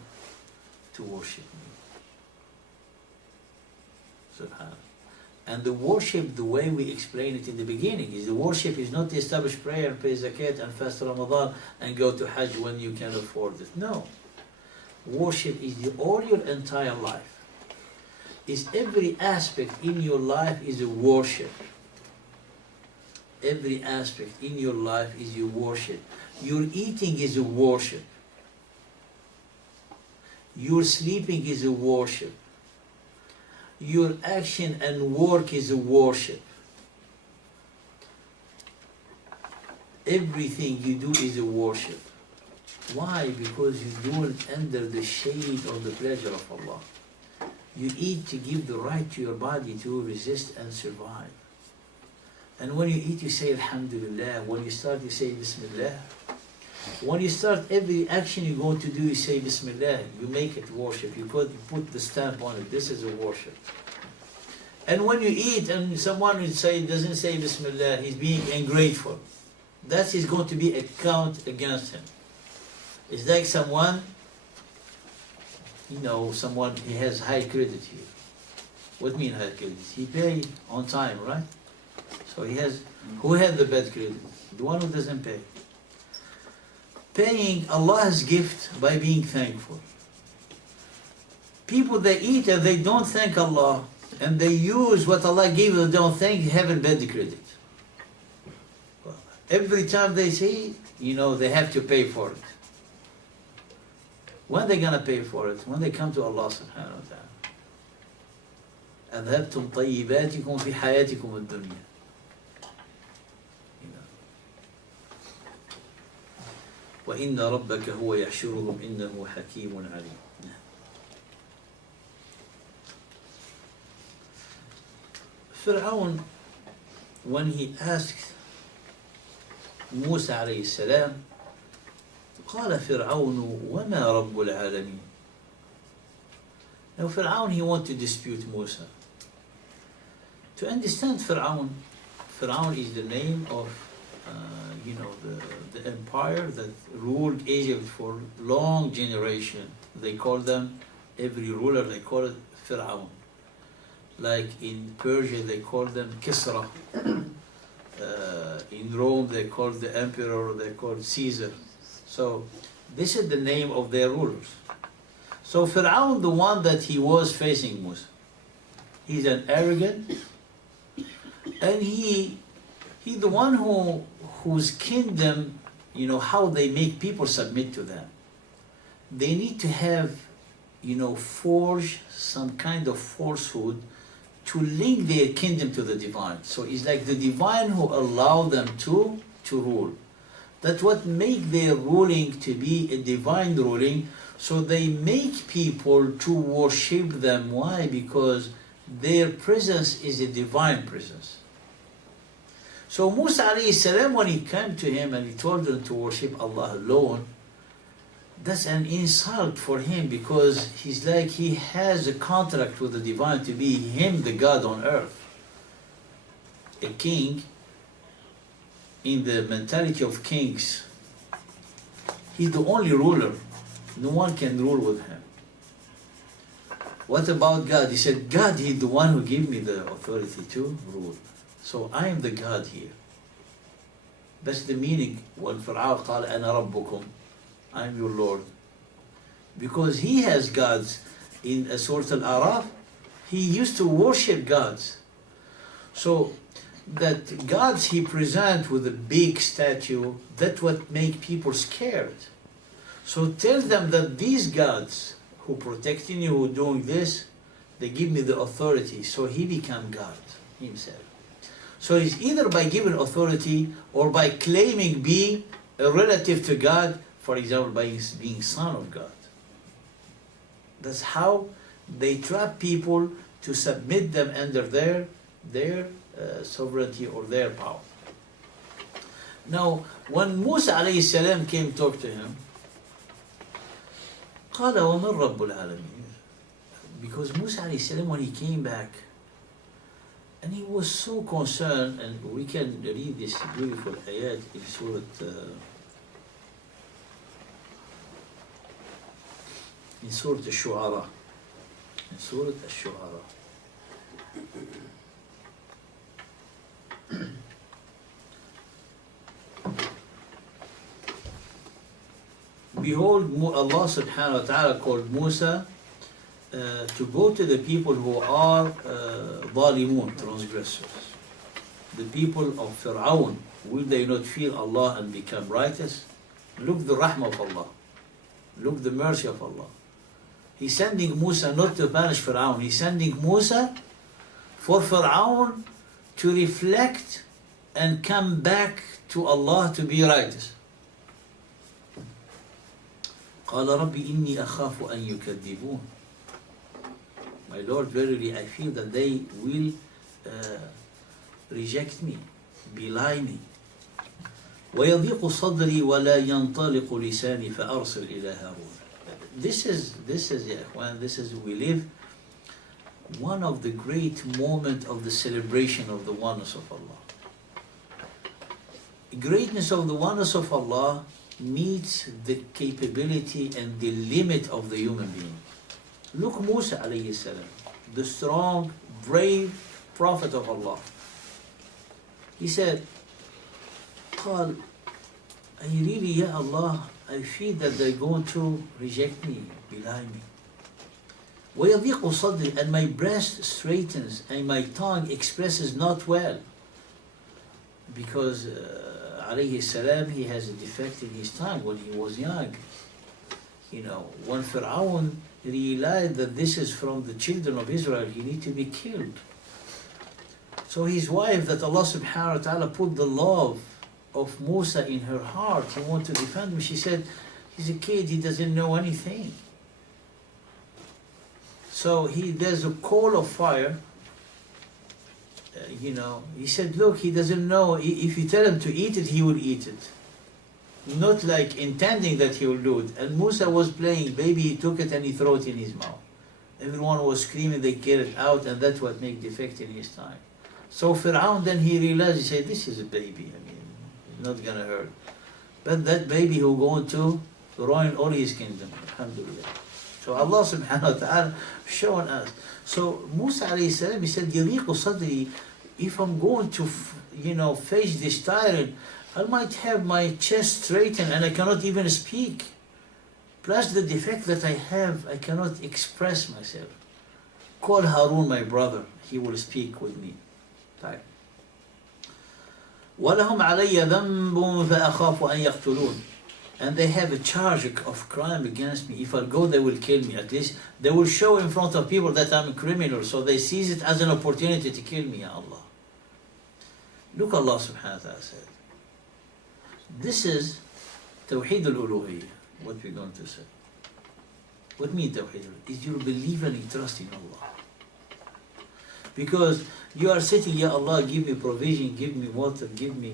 to worship me. Subhanallah. And the worship, the way we explained it in the beginning, is the worship is not to establish prayer, pay zakat, and fast Ramadan, and go to Hajj when you can afford it. No. Worship is all your entire life. Is every aspect in your life is a worship. Every aspect in your life is your worship. Your eating is a worship. Your sleeping is a worship. Your action and work is a worship. Everything you do is a worship. Why? Because you do it under the shade of the pleasure of Allah. You eat to give the right to your body to resist and survive. And when you eat, you say Alhamdulillah. When you start, you say Bismillah. When you start every action you're going to do, you say Bismillah. You make it worship. You put the stamp on it. This is a worship. And when you eat and someone doesn't say Bismillah, he's being ungrateful. That is going to be a count against him. It's like someone, he has high credit here. What mean high credit? He pay on time, right? So who has the bad credit? The one who doesn't pay. Paying Allah's gift by being thankful. People, they eat and they don't thank Allah, and they use what Allah gave them, they don't thank, having bad credit. Every time they say, they have to pay for it. When are they going to pay for it? When they come to Allah subhanahu wa ta'ala. أَذْهَبْتُمْ طَيِّبَاتِكُمْ فِي حَيَاتِكُمُ الدُّنْيا. وَإِنَّ رَبَّكَ هُوَ يَحْشُرُهُمْ إِنَّهُ حَكِيمٌ عَلِيمٌ. Fir'aun, when he asked Musa alayhi salam, قال فرعون وما رب العالمين. Now Fir'aun, he wanted to dispute Musa. To understand Fir'aun is the name of the empire that ruled Egypt for long generation. They call them, every ruler they call it Fir'aun. Like in Persia they call them Kisra. In Rome they called the emperor, they called Caesar. So this is the name of their rulers. So Fir'aun, the one that he was facing Musa, he's an arrogant, and he the one whose kingdom, how they make people submit to them. They need to have, forge some kind of falsehood to link their kingdom to the divine. So it's like the divine who allow them to rule. That's what make their ruling to be a divine ruling. So they make people to worship them. Why? Because their presence is a divine presence. So Musa alayhi salam, when he came to him and he told them to worship Allah alone, that's an insult for him, because he's like he has a contract with the divine to be him, the God on earth. A king, in the mentality of kings, he's the only ruler. No one can rule with him. What about God? He said, God, he's the one who gave me the authority to rule. So I am the God here. That's the meaning when Fir'aun قال أنا ربكم, I am your Lord. Because he has gods. In Surah Al-Araf, he used to worship gods. So that gods he present with a big statue, that's what make people scared. So tell them that these gods who protecting you, who doing this, they give me the authority. So he become God himself. So it's either by giving authority or by claiming being a relative to God, for example, by being son of God. That's how they trap people to submit them under their sovereignty or their power. Now, when Musa alayhi salam came to talk to him, قال ومن رب العالمين, because Musa alayhi salam, when he came back, and he was so concerned, and we can read this beautiful ayat in Surah Al-Shu'ara. In Surah Al-Shu'ara. Behold, Allah subhanahu wa ta'ala called Musa to go to the people who are ظالمون, transgressors. The people of Fir'aun, will they not fear Allah and become righteous? Look the rahmah of Allah. Look the mercy of Allah. He's sending Musa not to punish Fir'aun. He's sending Musa for Fir'aun to reflect and come back to Allah to be righteous. قال رب إني أخاف أن يكذبون. My Lord, verily I feel that they will reject me, belie me. ويضيق صدري ولا ينطلق لساني فأرسل إلى هارون. This is يا إخوان, we live one of the great moments of the celebration of the oneness of Allah. The greatness of the oneness of Allah meets the capability and the limit of the human being. Look, Musa alayhi salam, the strong, brave prophet of Allah. He said, قال, I really, Ya Allah, I feel that they're going to reject me, belie me. وَيَضِيقُ صَدْرِي, and my breast straightens and my tongue expresses not well. Because alayhi salam, he has a defect in his tongue when he was young. You know, when Fir'aun realized that this is from the children of Israel, he need to be killed. So his wife, that Allah subhanahu wa ta'ala put the love of Musa in her heart, he wanted to defend him. She said, he's a kid, he doesn't know anything. So there's a coal of fire. He said, look, he doesn't know. If you tell him to eat it, he will eat it. Not like intending that he will do it. And Musa was playing, baby, he took it and he threw it in his mouth. Everyone was screaming, they get it out, and that's what made defect in his tongue. So Fir'aun, then he realized, he said, this is a baby, it's not gonna hurt. But that baby who going to ruin all his kingdom, alhamdulillah. So Allah subhanahu wa ta'ala showing us. So Musa alayhi salam, he said, يَضِيقُ صَدْرِي, if I'm going to, face this tyrant, I might have my chest straightened and I cannot even speak. Plus the defect that I have, I cannot express myself. Call Harun, my brother, he will speak with me. Right. وَلَهُمْ عَلَيَّ ذَنْبٌ فَأَخَافُ أَنْ يَقْتُلُونَ. And they have a charge of crime against me. If I go, they will kill me. At least they will show in front of people that I'm a criminal, so they seize it as an opportunity to kill me, Ya Allah. Look, Allah subhanahu wa ta'ala said, this is Tawheed al-Uluhiyyah, what we're going to say. What means Tawheed? Is you believe and you trust in Allah. Because you are sitting, Ya Allah, give me provision, give me water, give me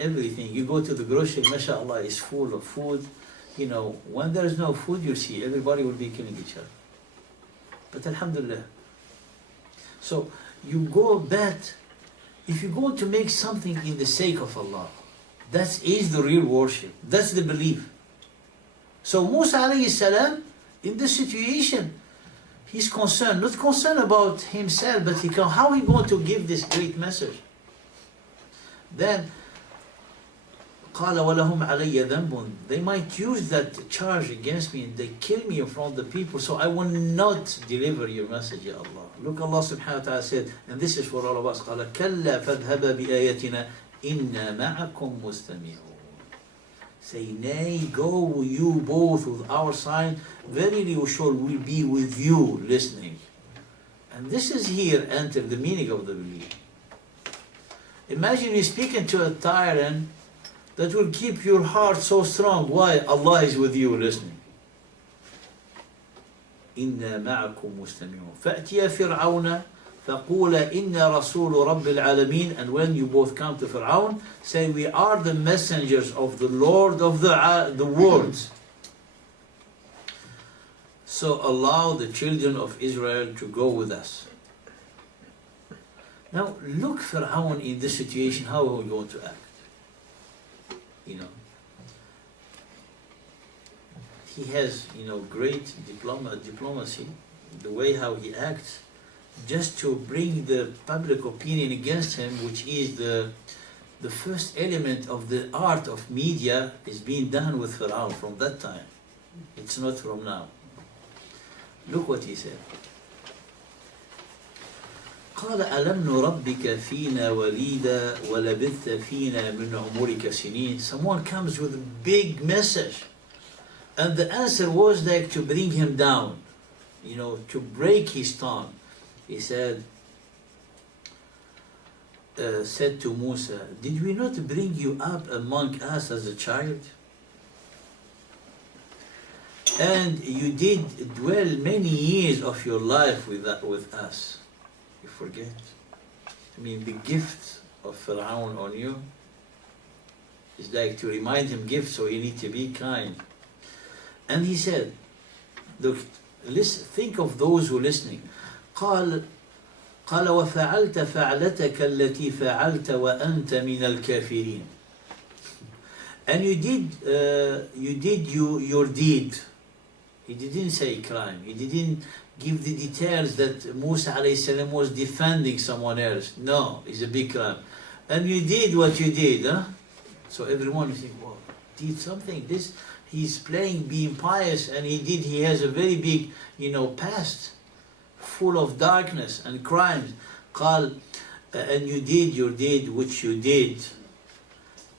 everything. You go to the grocery, mashallah, it's full of food. When there's no food, you see, everybody will be killing each other. But alhamdulillah. So you go back, if you're going to make something in the sake of Allah, that is the real worship. That's the belief. So Musa alayhi salam, in this situation, he's concerned, not concerned about himself, but how he going to give this great message. Then, قَالَ وَلَهُمْ عَلَيَّ ذَنْبٌ. They might use that charge against me and they kill me in front of the people, so I will not deliver your message, Ya Allah. Look, Allah subhanahu wa ta'ala said, and this is for all of us, قَالَ كَلَّا فَاذْهَبَا بِآيَاتِنَا إِنَّا مَعَكُمْ مُسْتَمِعُونَ. Say, nay, go you both with our sign, verily we shall be with you listening. And this is here enter the meaning of the belief. Imagine you speaking to a tyrant that will keep your heart so strong. Why? Allah is with you listening. إنا معكم مستمعون فأتيا فرعون فقول إنا رسول رب العالمين. And when you both come to Fir'aun, say we are the messengers of the Lord of the worlds. So allow the children of Israel to go with us. Now look Fir'aun in this situation, how are we going to act? You know, he has, you know, great diplomacy, the way how he acts, just to bring the public opinion against him, which is the first element of the art of media is being done with Fir'aun from that time. It's not from now. Look what he said. قال ألم نربك فينا وليدا ولبثت فينا من عمرك سنين. Someone comes with a big message, and the answer was like to bring him down, you know, to break his tongue. He said to Musa, did we not bring you up among us as a child? And you did dwell many years of your life with us. You forget? I mean, the gift of Fir'aun on you is like to remind him gift, so you need to be kind. And he said, look, listen, think of those who are listening. قال وفعلت فعلتك التي فعلت وأنت من الكافرين. And you did your deed. He didn't say crime. He didn't give the details that Musa alayhi salam was defending someone else. No, it's a big crime. And you did what you did, huh? So everyone is thinking, wow, did something. This he's playing being pious, and he has a very big, you know, past full of darkness and crimes. قال, and you did your deed which you did,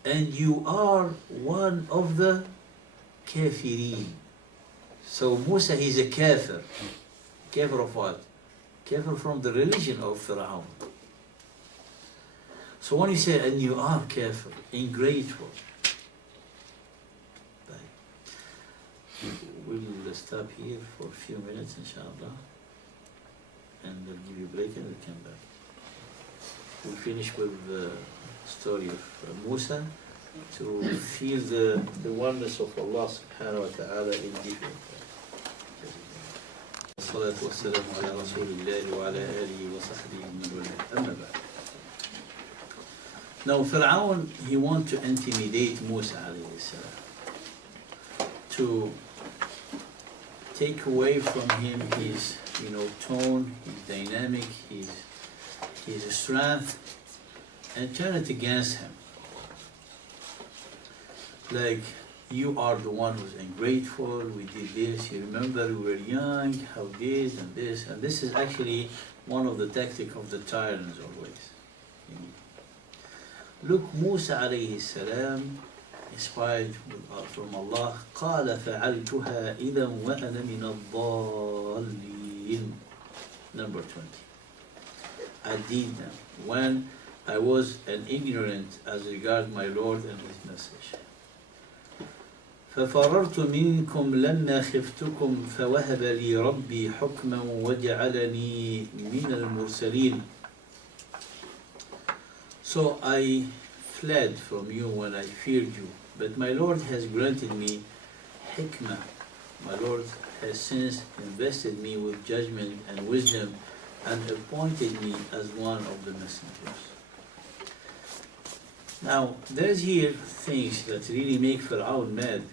and you are one of the kafirin. So Musa is a kafir. Kafir of what? Kafir from the religion of Fir'aun. So when you say, and you are kafir, ungrateful, we'll stop here for a few minutes, inshallah, and we'll give you a break and we'll come back. We'll finish with the story of Musa to feel the oneness of Allah subhanahu wa ta'ala in different ways. الصلاة والسلام على رسول الله وعلى آله وصحبه من والاه. أما بعد. Now Fir'aun, he wants to intimidate Musa alayhi salam, to take away from him his, you know, tone, his dynamic, his strength, and turn it against him. Like, you are the one who's ungrateful, we did this, you remember we were young, how this and this, and this is actually one of the tactics of the tyrants always. Look, Musa alayhi salam, inspired from Allah, قال فعلتها إذا وأنا من الضالين. Number 20. I did them when I was an ignorant as regards my Lord and His message. ففررت منكم لما خفتكم فوهب لي ربي حكما وجعلني من المرسلين. So I fled from you when I feared you, but my Lord has granted me hikmah. My Lord has since invested me with judgment and wisdom and appointed me as one of the messengers. Now, there's here things that really make Fir'aun mad.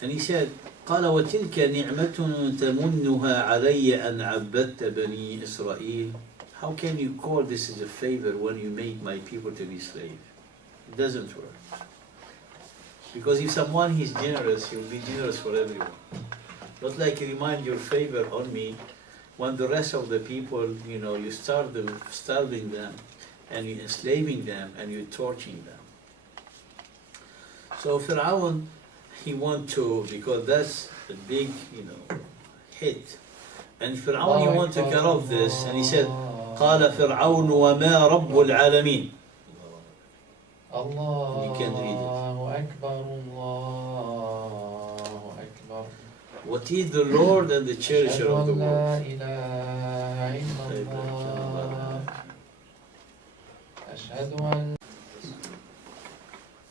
And he said, قال وتلك نعمة تمنها علي أن عبدت بني إسرائيل. How can you call this as a favor when you made my people to be slaves? It doesn't work. Because if someone is generous, he will be generous for everyone. Not like you remind your favor on me when the rest of the people, you know, you starving them and you're enslaving them and you're torturing them. So Fir'aun, he want to, because that's a big, you know, hit. And Fir'aun, he want to cut off this, and he said, قال فرعون وما رب العالمين. الله You can read it. أكبر الله أكبر. What is the Lord and the cherisher of the world?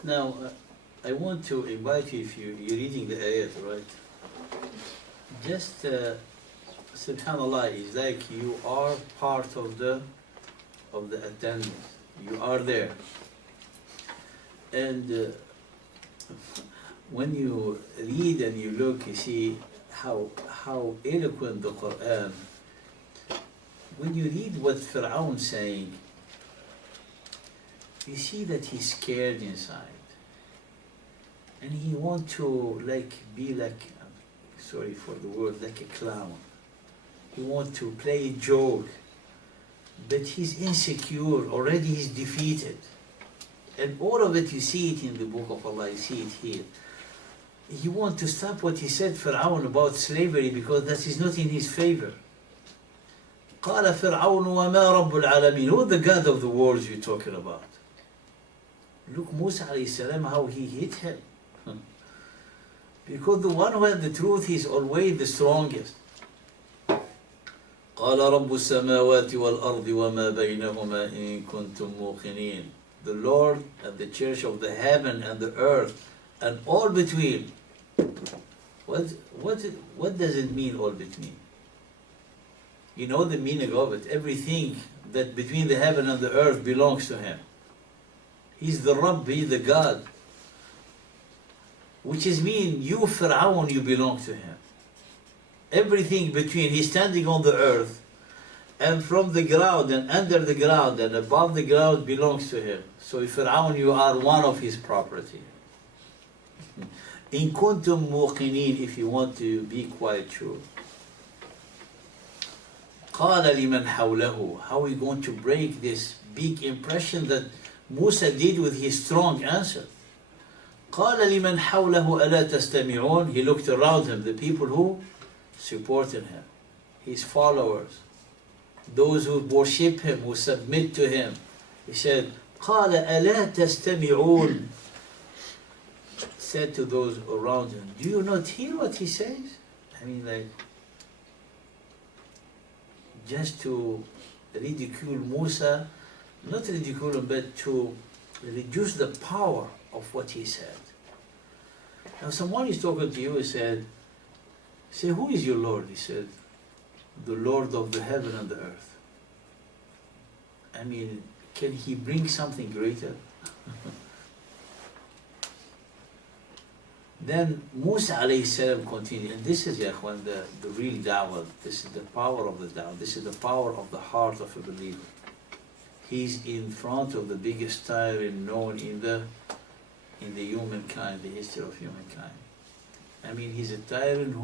Now, I want to invite you, if you're reading the ayat, right? Just, subhanAllah, it's like you are part of the attendance. You are there. And when you read and you look, you see how eloquent the Quran. When you read what Fir'aun saying, you see that he's scared inside. And he wants to be like, sorry for the word, like a clown. He wants to play a joke. But he's insecure, already he's defeated. And all of it, you see it in the book of Allah, you see it here. He wants to stop what he said, Fir'aun, about slavery, because that is not in his favor. قال فرعون وما رب العالمين. Who is the God of the worlds you're talking about? Look, Musa alayhi salam, how he hit him. Because the one who has the truth is always the strongest. قال رب السماوات والأرض وما بينهما إن كنتم موقنين. The Lord and the church of the heaven and the earth and all between. What does it mean, all between? You know the meaning of it. Everything that between the heaven and the earth belongs to Him. He's the Rabb, He's the God. Which is mean, you Fir'aun, you belong to Him. Everything between, He's standing on the earth, and from the ground and under the ground and above the ground belongs to Him. So Fir'aun, you are one of His property. In kuntum muqinin, if you want to be quite true. قال لمن حوله. How are we going to break this big impression that Musa did with his strong answer? قال لمن حوله ألا تستمعون. He looked around him, the people who supported him, his followers, those who worship him, who submit to him. He said, قال ألا تستمعون. Said to those around him, do you not hear what he says? I mean, like, just to ridicule Musa, not ridicule him, but to reduce the power of what he said. Now someone is talking to you and said, say, who is your Lord? He said, the Lord of the heaven and the earth. I mean, can he bring something greater? Then Musa alayhi salam continued, and this is, ya ikhwan, the real da'wah. This is the power of the da'wah. This is the power of the heart of a believer. He's in front of the biggest tyrant known in the humankind, the history of humankind. I mean, he's a tyrant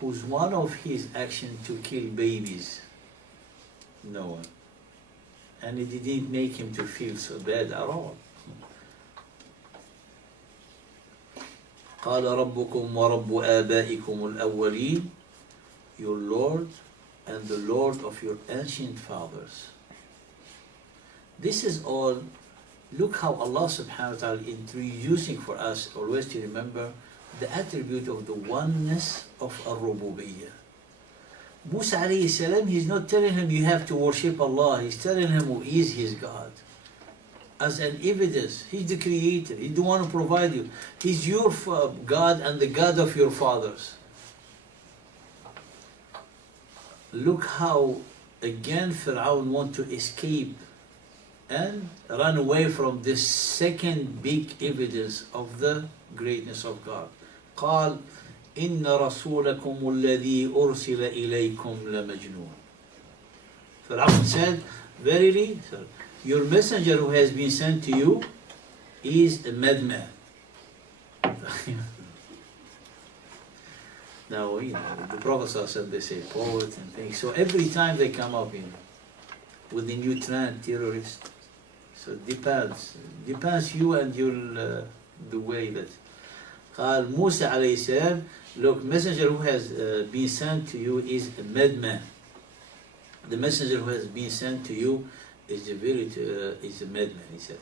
whose one of his actions to kill babies, Noah, and it didn't make him to feel so bad at all. قال ربكم ورب آبائكم الأولين. Your Lord and the Lord of your ancient fathers. This is all. Look how Allah subhanahu wa ta'ala introducing for us always to remember the attribute of the oneness of ar-rububiyyah. Musa alayhi salam, he's not telling him you have to worship Allah. He's telling him who is his God. As an evidence, He's the creator, He's the one who provides you. He's your God and the God of your fathers. Look how, again, Fir'aun wants to escape and run away from this second big evidence of the greatness of God. قال إن رسولكم الذي أرسل إليكم لمجنون. Fir'aun said, verily, your messenger who has been sent to you is a madman. Now, you know, the Prophet said they say poet and things. So every time they come up with a new trend, terrorist. So it depends you and your the way that. قال Musa alayhi salam, look, messenger who has been sent to you is a madman. The messenger who has been sent to you is a madman, he said.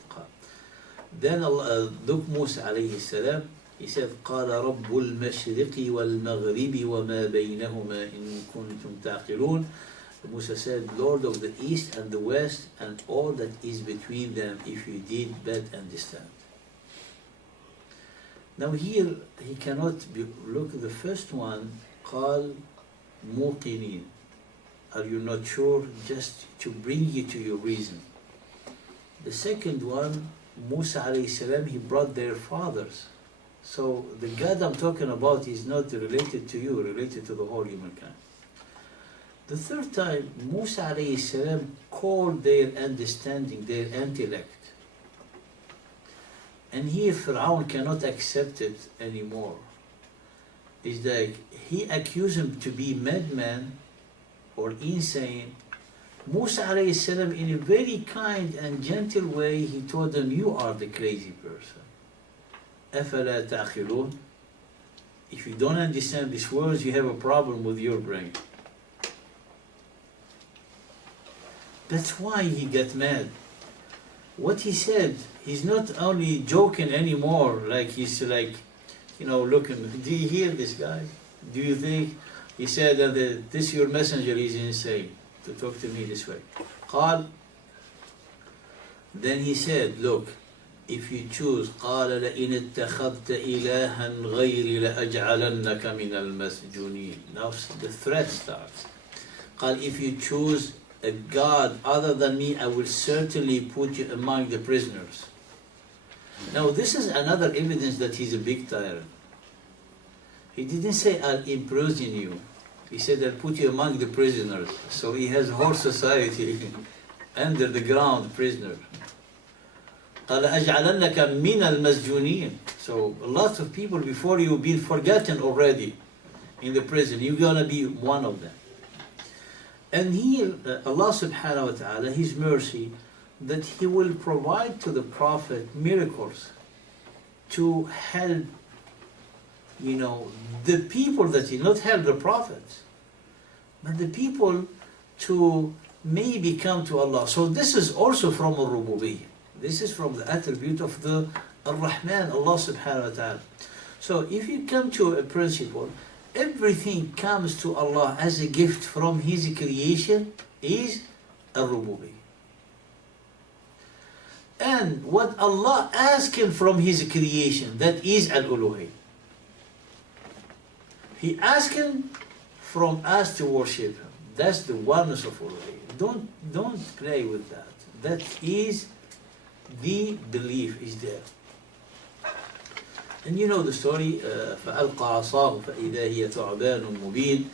Then Allah, look, Musa alayhi salam, He said, قال رب المشرق والمغرب وما بينهما إن كنتم تعقلون. Musa said, Lord of the East and the West and all that is between them, if you did but understand. Now here, he cannot look at the first one, قال موقنين. Are you not sure? Just to bring you to your reason. The second one, Musa alayhi salam, he brought their fathers. So the God I'm talking about is not related to you, related to the whole humankind. The third time, Musa alayhi salam called their understanding, their intellect. And here Fir'aun cannot accept it anymore. It's like he accused him to be madman or insane. Musa alayhi salam, in a very kind and gentle way, he told them, you are the crazy person. أَفَلَا تَعْقِلُونَ. If you don't understand these words, you have a problem with your brain. That's why he got mad. What he said, he's not only joking anymore, like he's like, looking, do you hear this guy? Do you think? He said that this your messenger is insane to talk to me this way. قال, then he said, look, if you choose, قال لئن اتخذت إلها غيري لأجعلنك من المسجونين. Now the threat starts. قال, if you choose a God other than me, I will certainly put you among the prisoners. Now this is another evidence that he's a big tyrant. He didn't say, I'll imprison you. He said, I'll put you among the prisoners. So he has whole society under the ground prisoner. قال أجعلنك من المسجونين. So lots of people before you been forgotten already in the prison. You're gonna be one of them. And here, Allah subhanahu wa ta'ala, His mercy, that He will provide to the Prophet miracles to help, the people that He not help the prophets, but the people to maybe come to Allah. So this is also from al-Rububiyyah. This is from the attribute of the Ar-Rahman, Allah subhanahu wa ta'ala. So if you come to a principle, everything comes to Allah as a gift from His creation is Ar-Rububiyyah. And what Allah asking from His creation, that is Al-Uluhiyyah. He asking from us to worship Him. That's the oneness of Uluhiyyah. Don't play with that. That is the belief is there. And you know the story, فألقى عصاه فإذا هي ثعبان مبين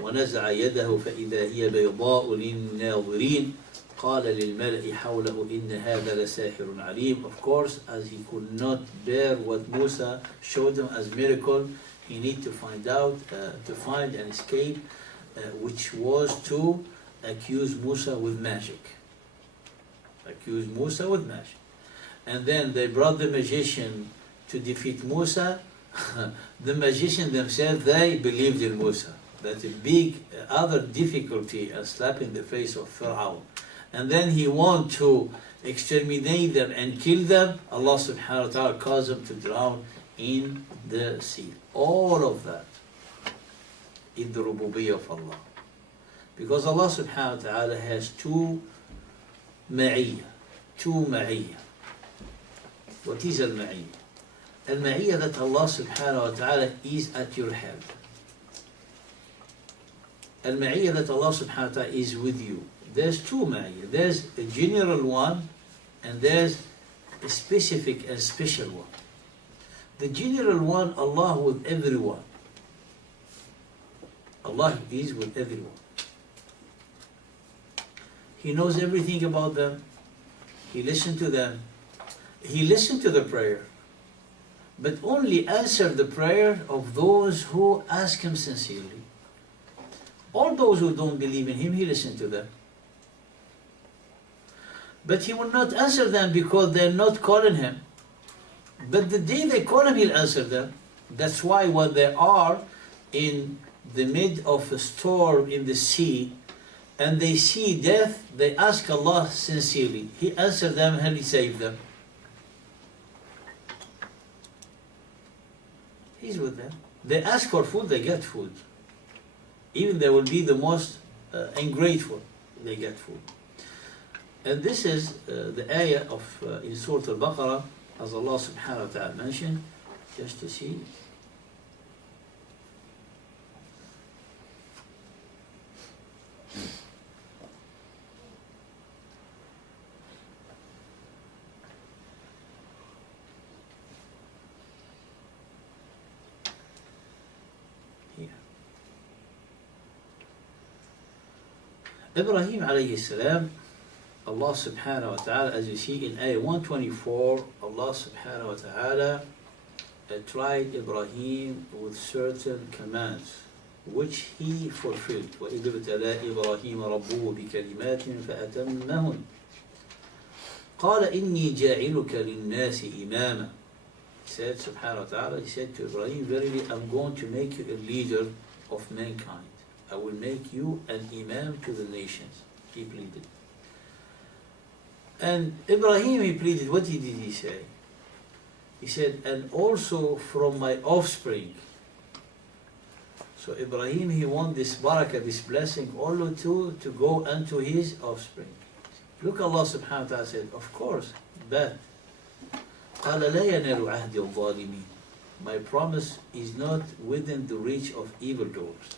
ونزع يده فإذا هي بيضاء للناظرين قال للملأ حوله إن هذا لساحر عليم. Of course, as he could not bear what Musa showed him as miracle, he need to find out, to find and escape, which was to accuse Musa with magic. Accuse Musa with magic. And then they brought the magician to defeat Musa. The magician themselves, they believed in Musa. That's a big other difficulty, a slap in the face of Fir'aun. And then he wanted to exterminate them and kill them. Allah subhanahu wa ta'ala caused them to drown in the sea. All of that is the rububiyyah of Allah. Because Allah subhanahu wa ta'ala has two ma'iyya. What is al-ma'iyya? Al-ma'iyya that Allah subhanahu wa ta'ala is at your help. Al-ma'iyya that Allah subhanahu wa ta'ala is with you. There's two ma'iyya. There's a general one and there's a specific and special one. The general one, Allah with everyone. Allah is with everyone. He knows everything about them. He listened to them. He listened to the prayer, but only answered the prayer of those who ask Him sincerely. All those who don't believe in Him, He listened to them. But He will not answer them because they're not calling Him. But the day they call Him, He'll answer them. That's why when they are in the mid of a storm in the sea, and they see death, they ask Allah sincerely. He answered them and He saved them. He's with them. They ask for food, they get food. Even they will be the most ungrateful, they get food. And this is the ayah of in Surah Al-Baqarah, as Allah subhanahu wa ta'ala mentioned, just to see. Ibrahim alayhi salam, Allah subhanahu wa ta'ala, as you see in ayah 124, Allah subhanahu wa ta'ala tried Ibrahim with certain commands which he fulfilled. وَإِذِ ابْتَلَىٰ إِبْرَاهِيمَ رَبُّهُ بِكَلِمَاتٍ فَأَتَمَّهُنَّ قَالَ إِنِّي جَاعِلُكَ لِلنَّاسِ إِمَامًا. He said, subhanahu wa ta'ala, he said to Ibrahim, verily I'm going to make you a leader of mankind. I will make you an imam to the nations. He pleaded. And Ibrahim, he pleaded, what did he say? He said, and also from my offspring. So Ibrahim, he want this barakah, this blessing, all to go unto his offspring. Look, Allah subhanahu wa ta'ala said, of course, but قَالَ لَا يَنَالُ عَهْدِ الظَّالِمِينَ. My promise is not within the reach of evildoers.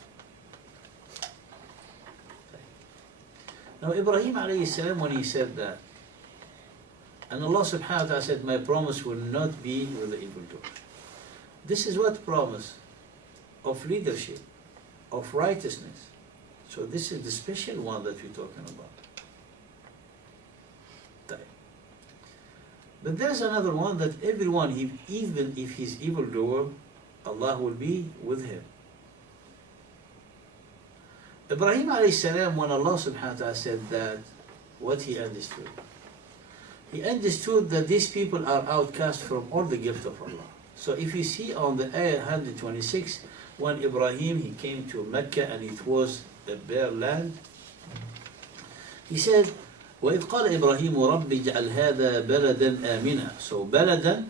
Now Ibrahim alayhi salam, when he said that, and Allah subhanahu wa ta'ala said, my promise will not be with the evildoers. This is what promise of leadership, of righteousness. So this is the special one that we're talking about. But there's another one that everyone, even if he's evildoer, Allah will be with him. Ibrahim alayhi salam, when Allah subhanahu wa ta'ala said that, what he understood? He understood that these people are outcast from all the gift of Allah. So if you see on the ayah 126, when Ibrahim, he came to Mecca and it was a bare land, he said, وَإِذْ قَالَ إِبْرَاهِيمُ رَبِّ اجْعَلْ هَذَا بَلَدًا آمِنًا. So بَلَدًا,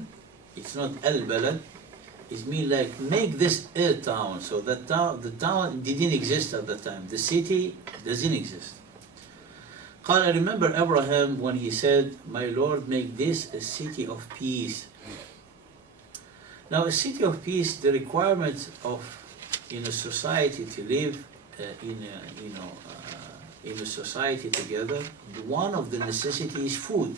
it's not al-balad, it means like make this a town. So the town didn't exist at the time. The city doesn't exist. قال, I remember Abraham when he said, my Lord, make this a city of peace. Now a city of peace, the requirement of in a society to live in a society together, one of the necessities is food.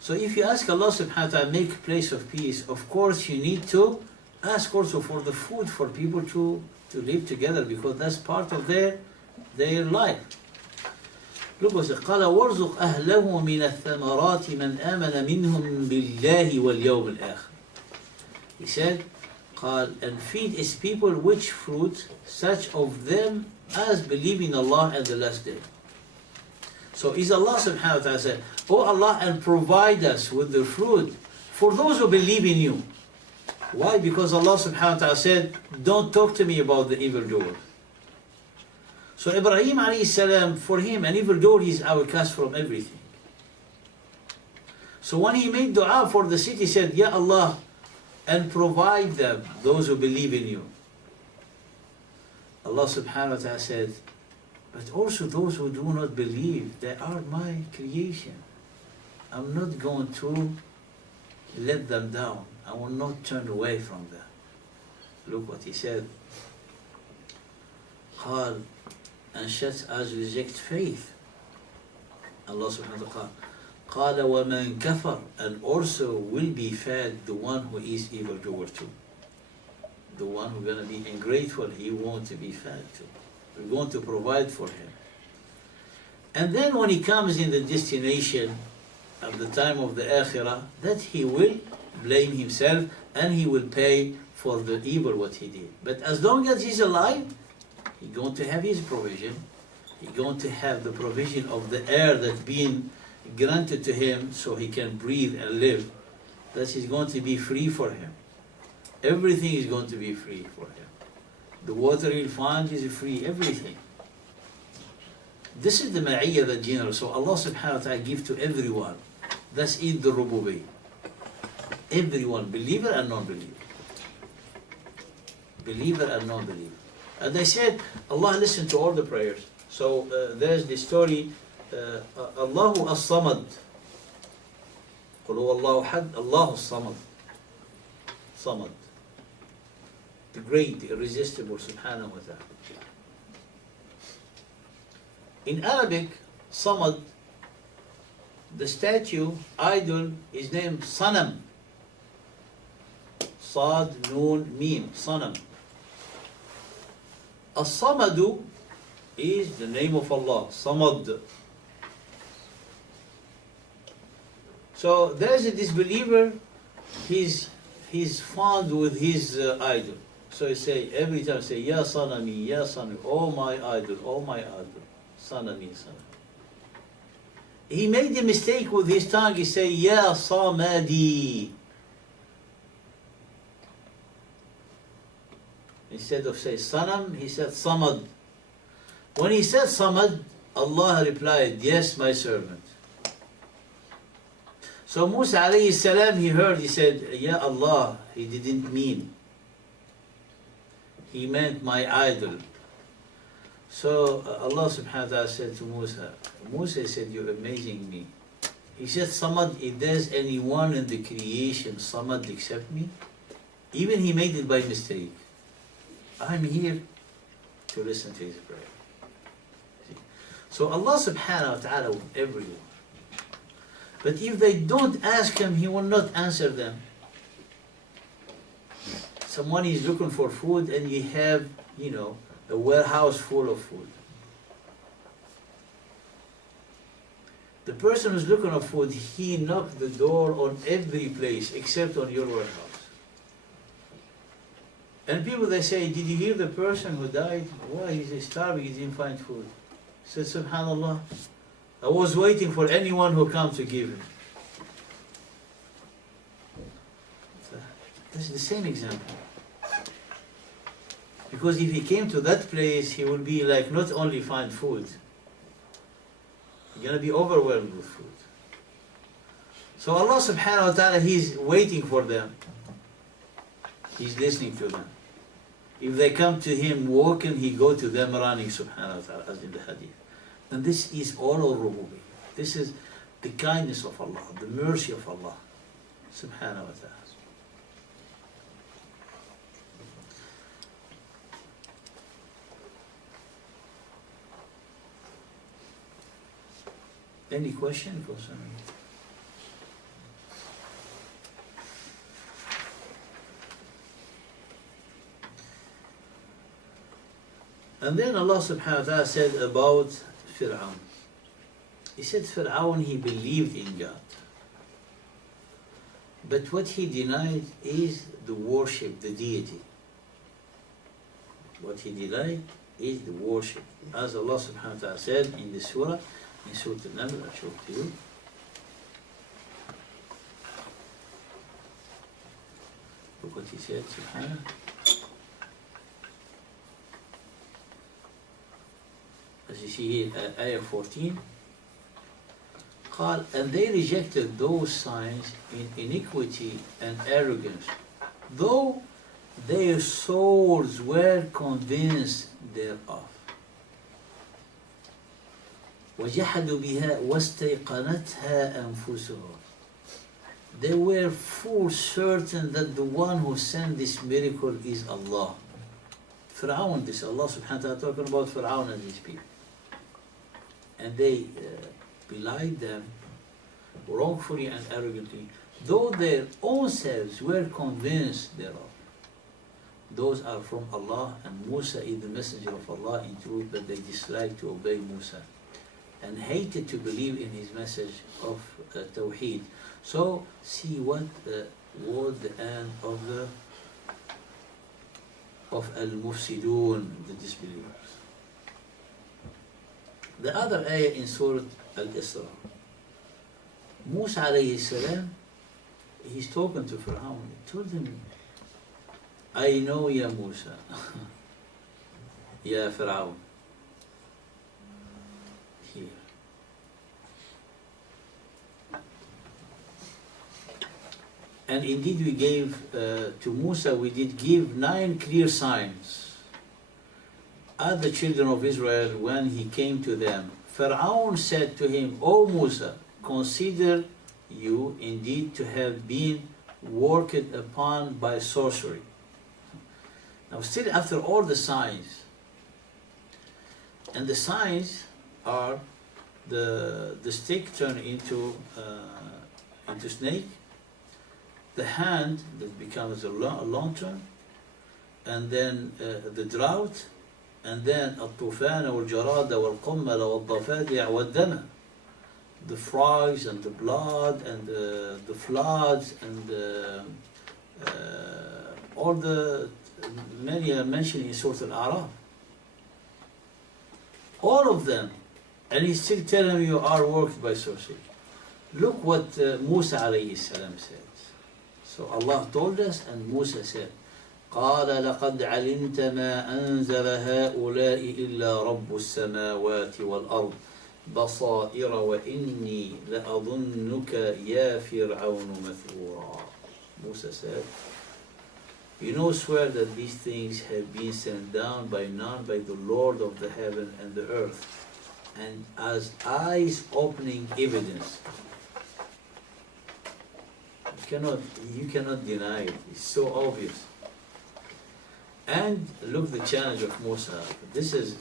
So if you ask Allah subhanahu wa ta'ala make a place of peace, of course you need to ask also for the food for people to live together, because that's part of their life. Look what it says, قال وارزق أهله من الثمرات من آمن منهم بالله واليوم الآخر. He said, قال, and feed his people which fruit, such of them as believe in Allah and the last day. So is Allah subhanahu wa ta'ala said, oh Allah, and provide us with the fruit for those who believe in you. Why? Because Allah subhanahu wa ta'ala said, don't talk to me about the evildoer. So Ibrahim alayhi salam, for him, an evildoer is outcast from everything. So when he made dua for the city, he said, Ya Allah, and provide them, those who believe in you. Allah subhanahu wa ta'ala said, but also those who do not believe, they are my creation. I'm not going to let them down. I will not turn away from them. Look what he said. قال, and such as reject faith. Allah subhanahu wa ta'ala قال وَمَنْ كَفَرْ, and also will be fed the one who is evildoer too. The one who's going to be ungrateful, he wants to be fed too. We're going to provide for him. And then when he comes in the destination at the time of the akhirah, that he will blame himself and he will pay for the evil what he did. But as long as he's alive, he's going to have his provision. He's going to have the provision of the air that's being granted to him so he can breathe and live. That is going to be free for him. Everything is going to be free for him. The water he'll find is free, everything. This is the ma'iyya, the general. So Allah subhanahu wa ta'ala gives to everyone. That's in the rububiyyah. Everyone, believer and non-believer. believer and non-believer. And they said, Allah listened to all the prayers. So there's the story, Allahu as-Samad. قل هو الله أحد الله الصمد. Samad. The great, the irresistible, subhanahu wa ta'ala. In Arabic, Samad, the statue, idol, is named Sanam. Sad, Noon, Mim, Sanam. As-Samadu is the name of Allah, Samad. So there's a disbeliever, he's fond with his idol. So he say, every time say, Ya Sanami, Ya Sanami, oh my idol, oh my idol, Sanami, Sanami. He made a mistake with his tongue, he say, Ya Samadi. Instead of say Sanam, he said Samad. When he said Samad, Allah replied, yes, my servant. So Musa alayhi salam, he heard, he said, Ya Allah, he didn't mean. He meant my idol. So Allah subhanahu wa ta'ala said to Musa, Musa said, you're amazing me. He said, Samad, if there's anyone in the creation, Samad except me? Even he made it by mistake. I'm here to listen to his prayer. See? So Allah subhanahu wa ta'ala with everyone. But if they don't ask him, he will not answer them. Someone is looking for food and you have, a warehouse full of food. The person who's looking for food, he knocked the door on every place except on your warehouse. And people, they say, did you hear the person who died? Why? He's starving, he didn't find food. He said, subhanallah, I was waiting for anyone who come to give him. So, this is the same example. Because if he came to that place, he will be like, not only find food, he's going to be overwhelmed with food. So Allah subhanahu wa ta'ala, He's waiting for them. He's listening to them. If they come to Him walking, He go to them running, subhanahu wa ta'ala, as in the hadith. And this is all al-rububiyyah. This is the kindness of Allah, the mercy of Allah, subhanahu wa ta'ala. Any question for some? And then Allah subhanahu wa ta'ala said about Fir'aun. He said Fir'aun, he believed in God. But what he denied is the worship, the deity. What he denied is the worship. As Allah subhanahu wa ta'ala said in the surah, in Surah Al-Naml, I'll show it to you. Look what he said, subhanahu. As you see here, ayah 14. قال, and they rejected those signs in iniquity and arrogance, though their souls were convinced thereof. وجحدوا بها واستيقنتها أنفسهم. They were full certain that the one who sent this miracle is Allah. Fir'aun, this Allah subhanahu wa ta'ala talking about Fir'aun and his people. And they belied them wrongfully and arrogantly, though their own selves were convinced thereof. Those are from Allah, and Musa is the messenger of Allah in truth, but they disliked to obey Musa and hated to believe in his message of Tawheed. So see what was the end of al-Mufsidun, the disbelievers. The other ayah in Surah Al-Isra, Musa alayhi salam, he's talking to Fir'aun. He told him, I know ya Musa, ya Fir'aun. Here. And indeed we gave to Musa, we did give 9 clear signs at the children of Israel when he came to them. Pharaoh said to him, O Musa, consider you indeed to have been worked upon by sorcery. Now still after all the signs, and the signs are the stick turned into snake, the hand that becomes a lantern, and then the drought, and then الطوفان والجراد والقمل والضفادع والدم, the frogs and the blood and the floods and all the many are mentioned in Surah Al-A'raf. All of them, and he's still telling you are worked by sorcery. Look what Musa alayhi salam said. So Allah told us, and Musa said, قال لقد علمت ما أنزل هؤلاء إلا رب السماوات والأرض بصائر وإني لأظنك يا فرعون مثبورا. Musa said, swear that these things have been sent down by none but the Lord of the heaven and the earth, and as eyes-opening evidence. You cannot deny it. It's so obvious. And look the challenge of Musa. This is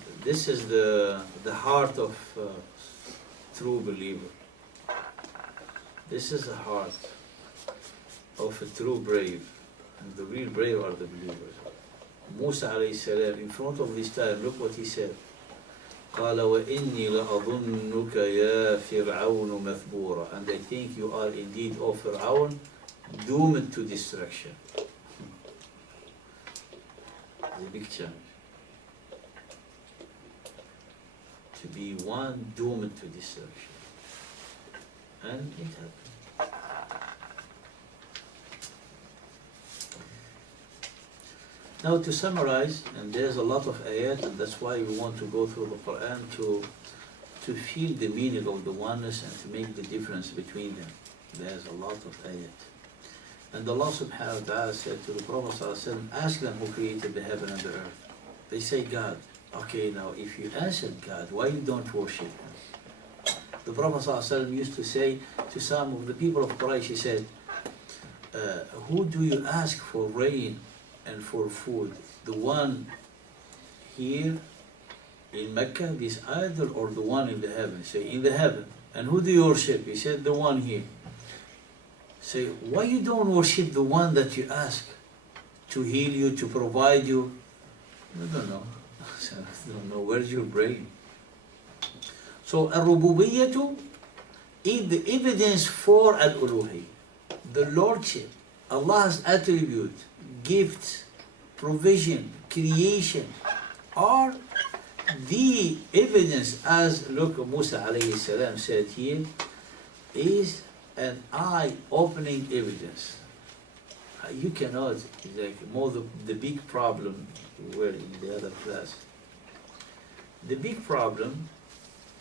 the heart of true believer. This is the heart of a true brave. And the real brave are the believers. Musa alayhi salam, in front of this time, look what he said. قال وإني لأظنك يا فرعون مثبورا. And I think you are indeed, O Fir'aun, doomed to destruction. It's a big challenge. To be one doomed to destruction. And it happened. Now to summarize, and there's a lot of ayat, and that's why we want to go through the Quran to feel the meaning of the oneness and to make the difference between them. There's a lot of ayat. And Allah subhanahu wa ta'ala said to the Prophet sallallahu alaihi wasallam, ask them who created the heaven and the earth. They say God. Okay, now if you answered God, why you don't worship Him? The Prophet sallallahu alaihi wasallam used to say to some of the people of Quraysh, he said, who do you ask for rain and for food? The one here in Mecca, this idol, or the one in the heaven? Say, in the heaven. And who do you worship? He said, the one here. Say, why you don't worship the one that you ask to heal you, to provide you? I don't know. I don't know. Where's your brain? So, al-rububiyyatu is the evidence for al-uluhi, the lordship, Allah's attribute, gifts, provision, creation, are the evidence, as look, Musa alayhi salam said here, is an eye-opening evidence. You cannot, like more the big problem, were in the other class. The big problem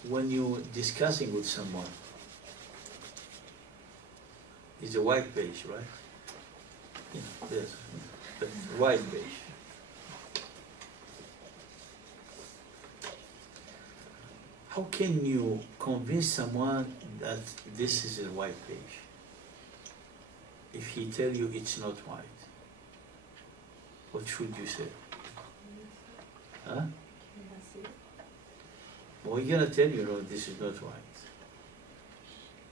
when you're discussing with someone is a white page, right? Yes, but white page. How can you convince someone that this is a white page if he tell you it's not white? What should you say? Huh? Well, we're gonna tell you, no, this is not white.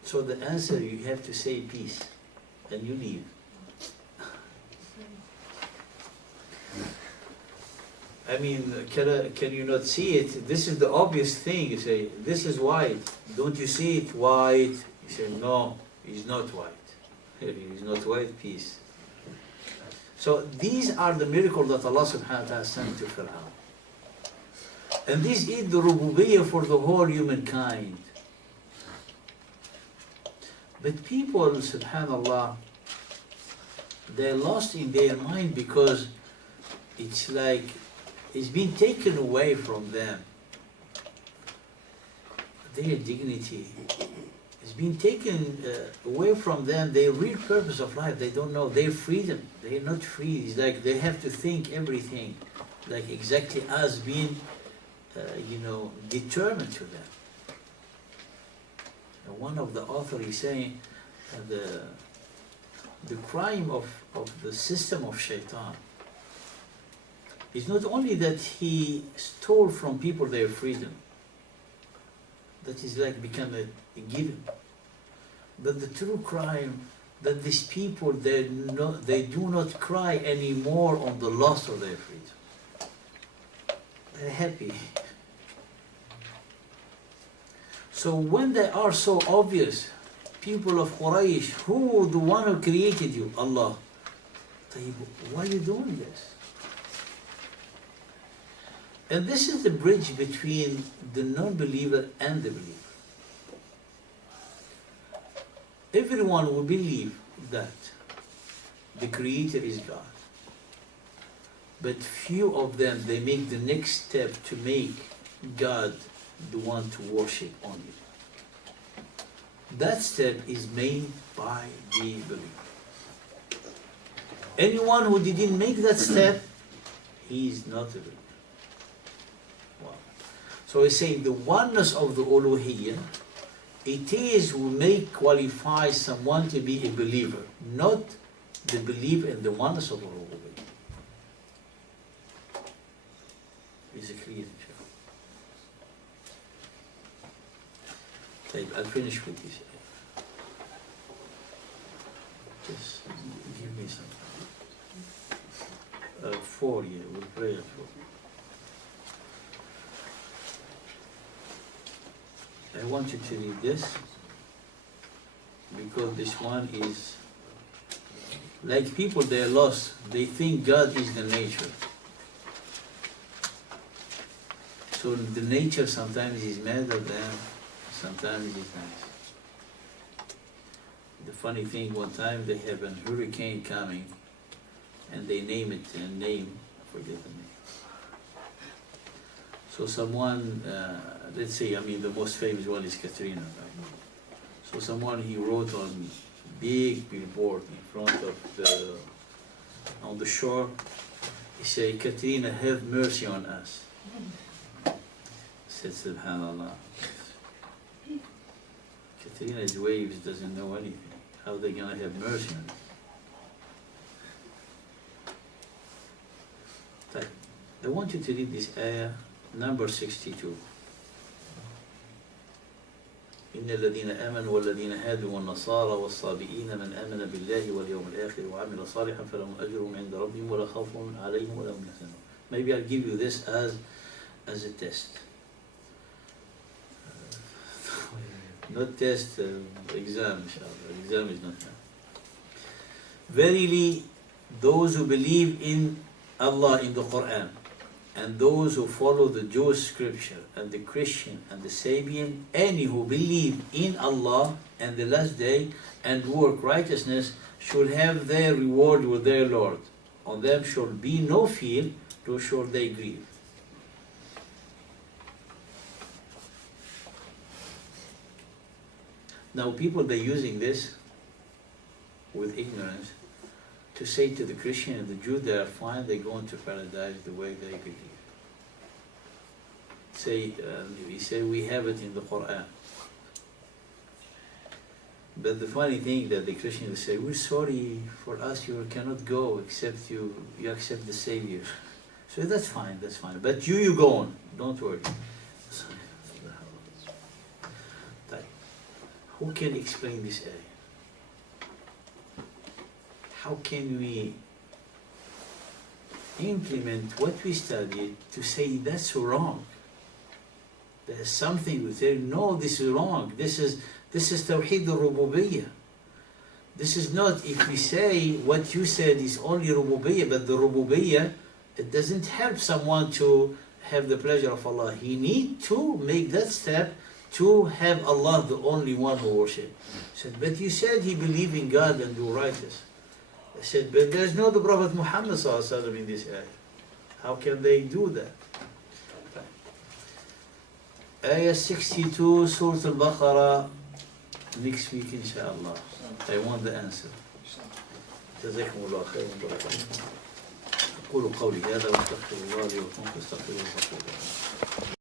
So the answer, you have to say peace, and you leave. I mean, can you not see it? This is the obvious thing. You say, this is white. Don't you see it white? You say, no, it's not white. It's not white, peace. So these are the miracles that Allah subhanahu wa ta'ala sent to Fir'aun. And this is the rububiyyah for the whole humankind. But people, subhanallah, they're lost in their mind because it's like it's been taken away from them. Their dignity, It's been taken away from them, their real purpose of life. They don't know their freedom. They're not free. It's like they have to think everything, like exactly as being, determined to them. And one of the authors is saying the crime of the system of shaitan is not only that he stole from people their freedom, that is like become a given, but the true crime that these people they do not cry anymore on the loss of their freedom. They're happy. So when they are so obvious, people of Quraysh, who the one who created you? Allah. Why are you doing this? And this is the bridge between the non-believer and the believer. Everyone will believe that the Creator is God. But few of them, they make the next step to make God the one to worship only. That step is made by the believer. Anyone who didn't make that step, he is not a believer. Wow. So he's saying the oneness of the uluhiyyah, it is who may qualify someone to be a believer, not the belief in the oneness of the uluhiyyah. Is it clear? Okay, I'll finish with this. Just give me some. 4 years, we'll pray at 4. I want you to read this, because this one is, like people, they're lost. They think God is the nature. So the nature sometimes is mad at them, sometimes it's nice. The funny thing, one time they have a hurricane coming, and they name it a name, I forget the name. So someone, let's say, the most famous one is Katrina, right? So someone, he wrote on big billboard in front of on the shore, he say, Katrina, have mercy on us. I said, Subhanallah. Katrina's waves doesn't know anything. How are they going to have mercy on it? I want you to read this ayah, number 62. إن الذين آمنوا والذين هادوا والنصارى والصابئين من آمن بالله واليوم الآخر وعمل صالحا فلهم أجرهم عند ربهم ولا خوف عليهم ولا هم يحزنون. Maybe I'll give you this as a test. Not test, exam, inshallah. Exam is not now. Verily, those who believe in Allah in the Quran, and those who follow the Jewish scripture, and the Christian, and the Sabian, any who believe in Allah and the last day, and work righteousness, should have their reward with their Lord. On them shall be no fear, nor shall they grieve. Now people, they're using this with ignorance to say to the Christian and the Jew, they are fine, they go into paradise the way they believe. We say we have it in the Quran. But the funny thing that the Christians will say, we're sorry, for us you cannot go except you accept the Savior. So that's fine. But you go on, don't worry. Who can explain this ayah? How can we implement what we studied to say that's wrong? There's something we say, no, this is wrong. This is Tawheed al-Rububiyyah. This is not, if we say what you said is only Rububiyyah, but the Rububiyyah, it doesn't help someone to have the pleasure of Allah. He needs to make that step to have Allah the only one who worship. Said, but you said he believe in God and do righteous. I said, but there's no the Prophet Muhammad in this ayah. How can they do that? Ayah 62, Surah Al-Baqarah, next week inshallah. I want the answer. جزاكم الله خيرا وبارك فيكم. أقول قولي هذا واستغفر الله لي ولكم فاستغفروه.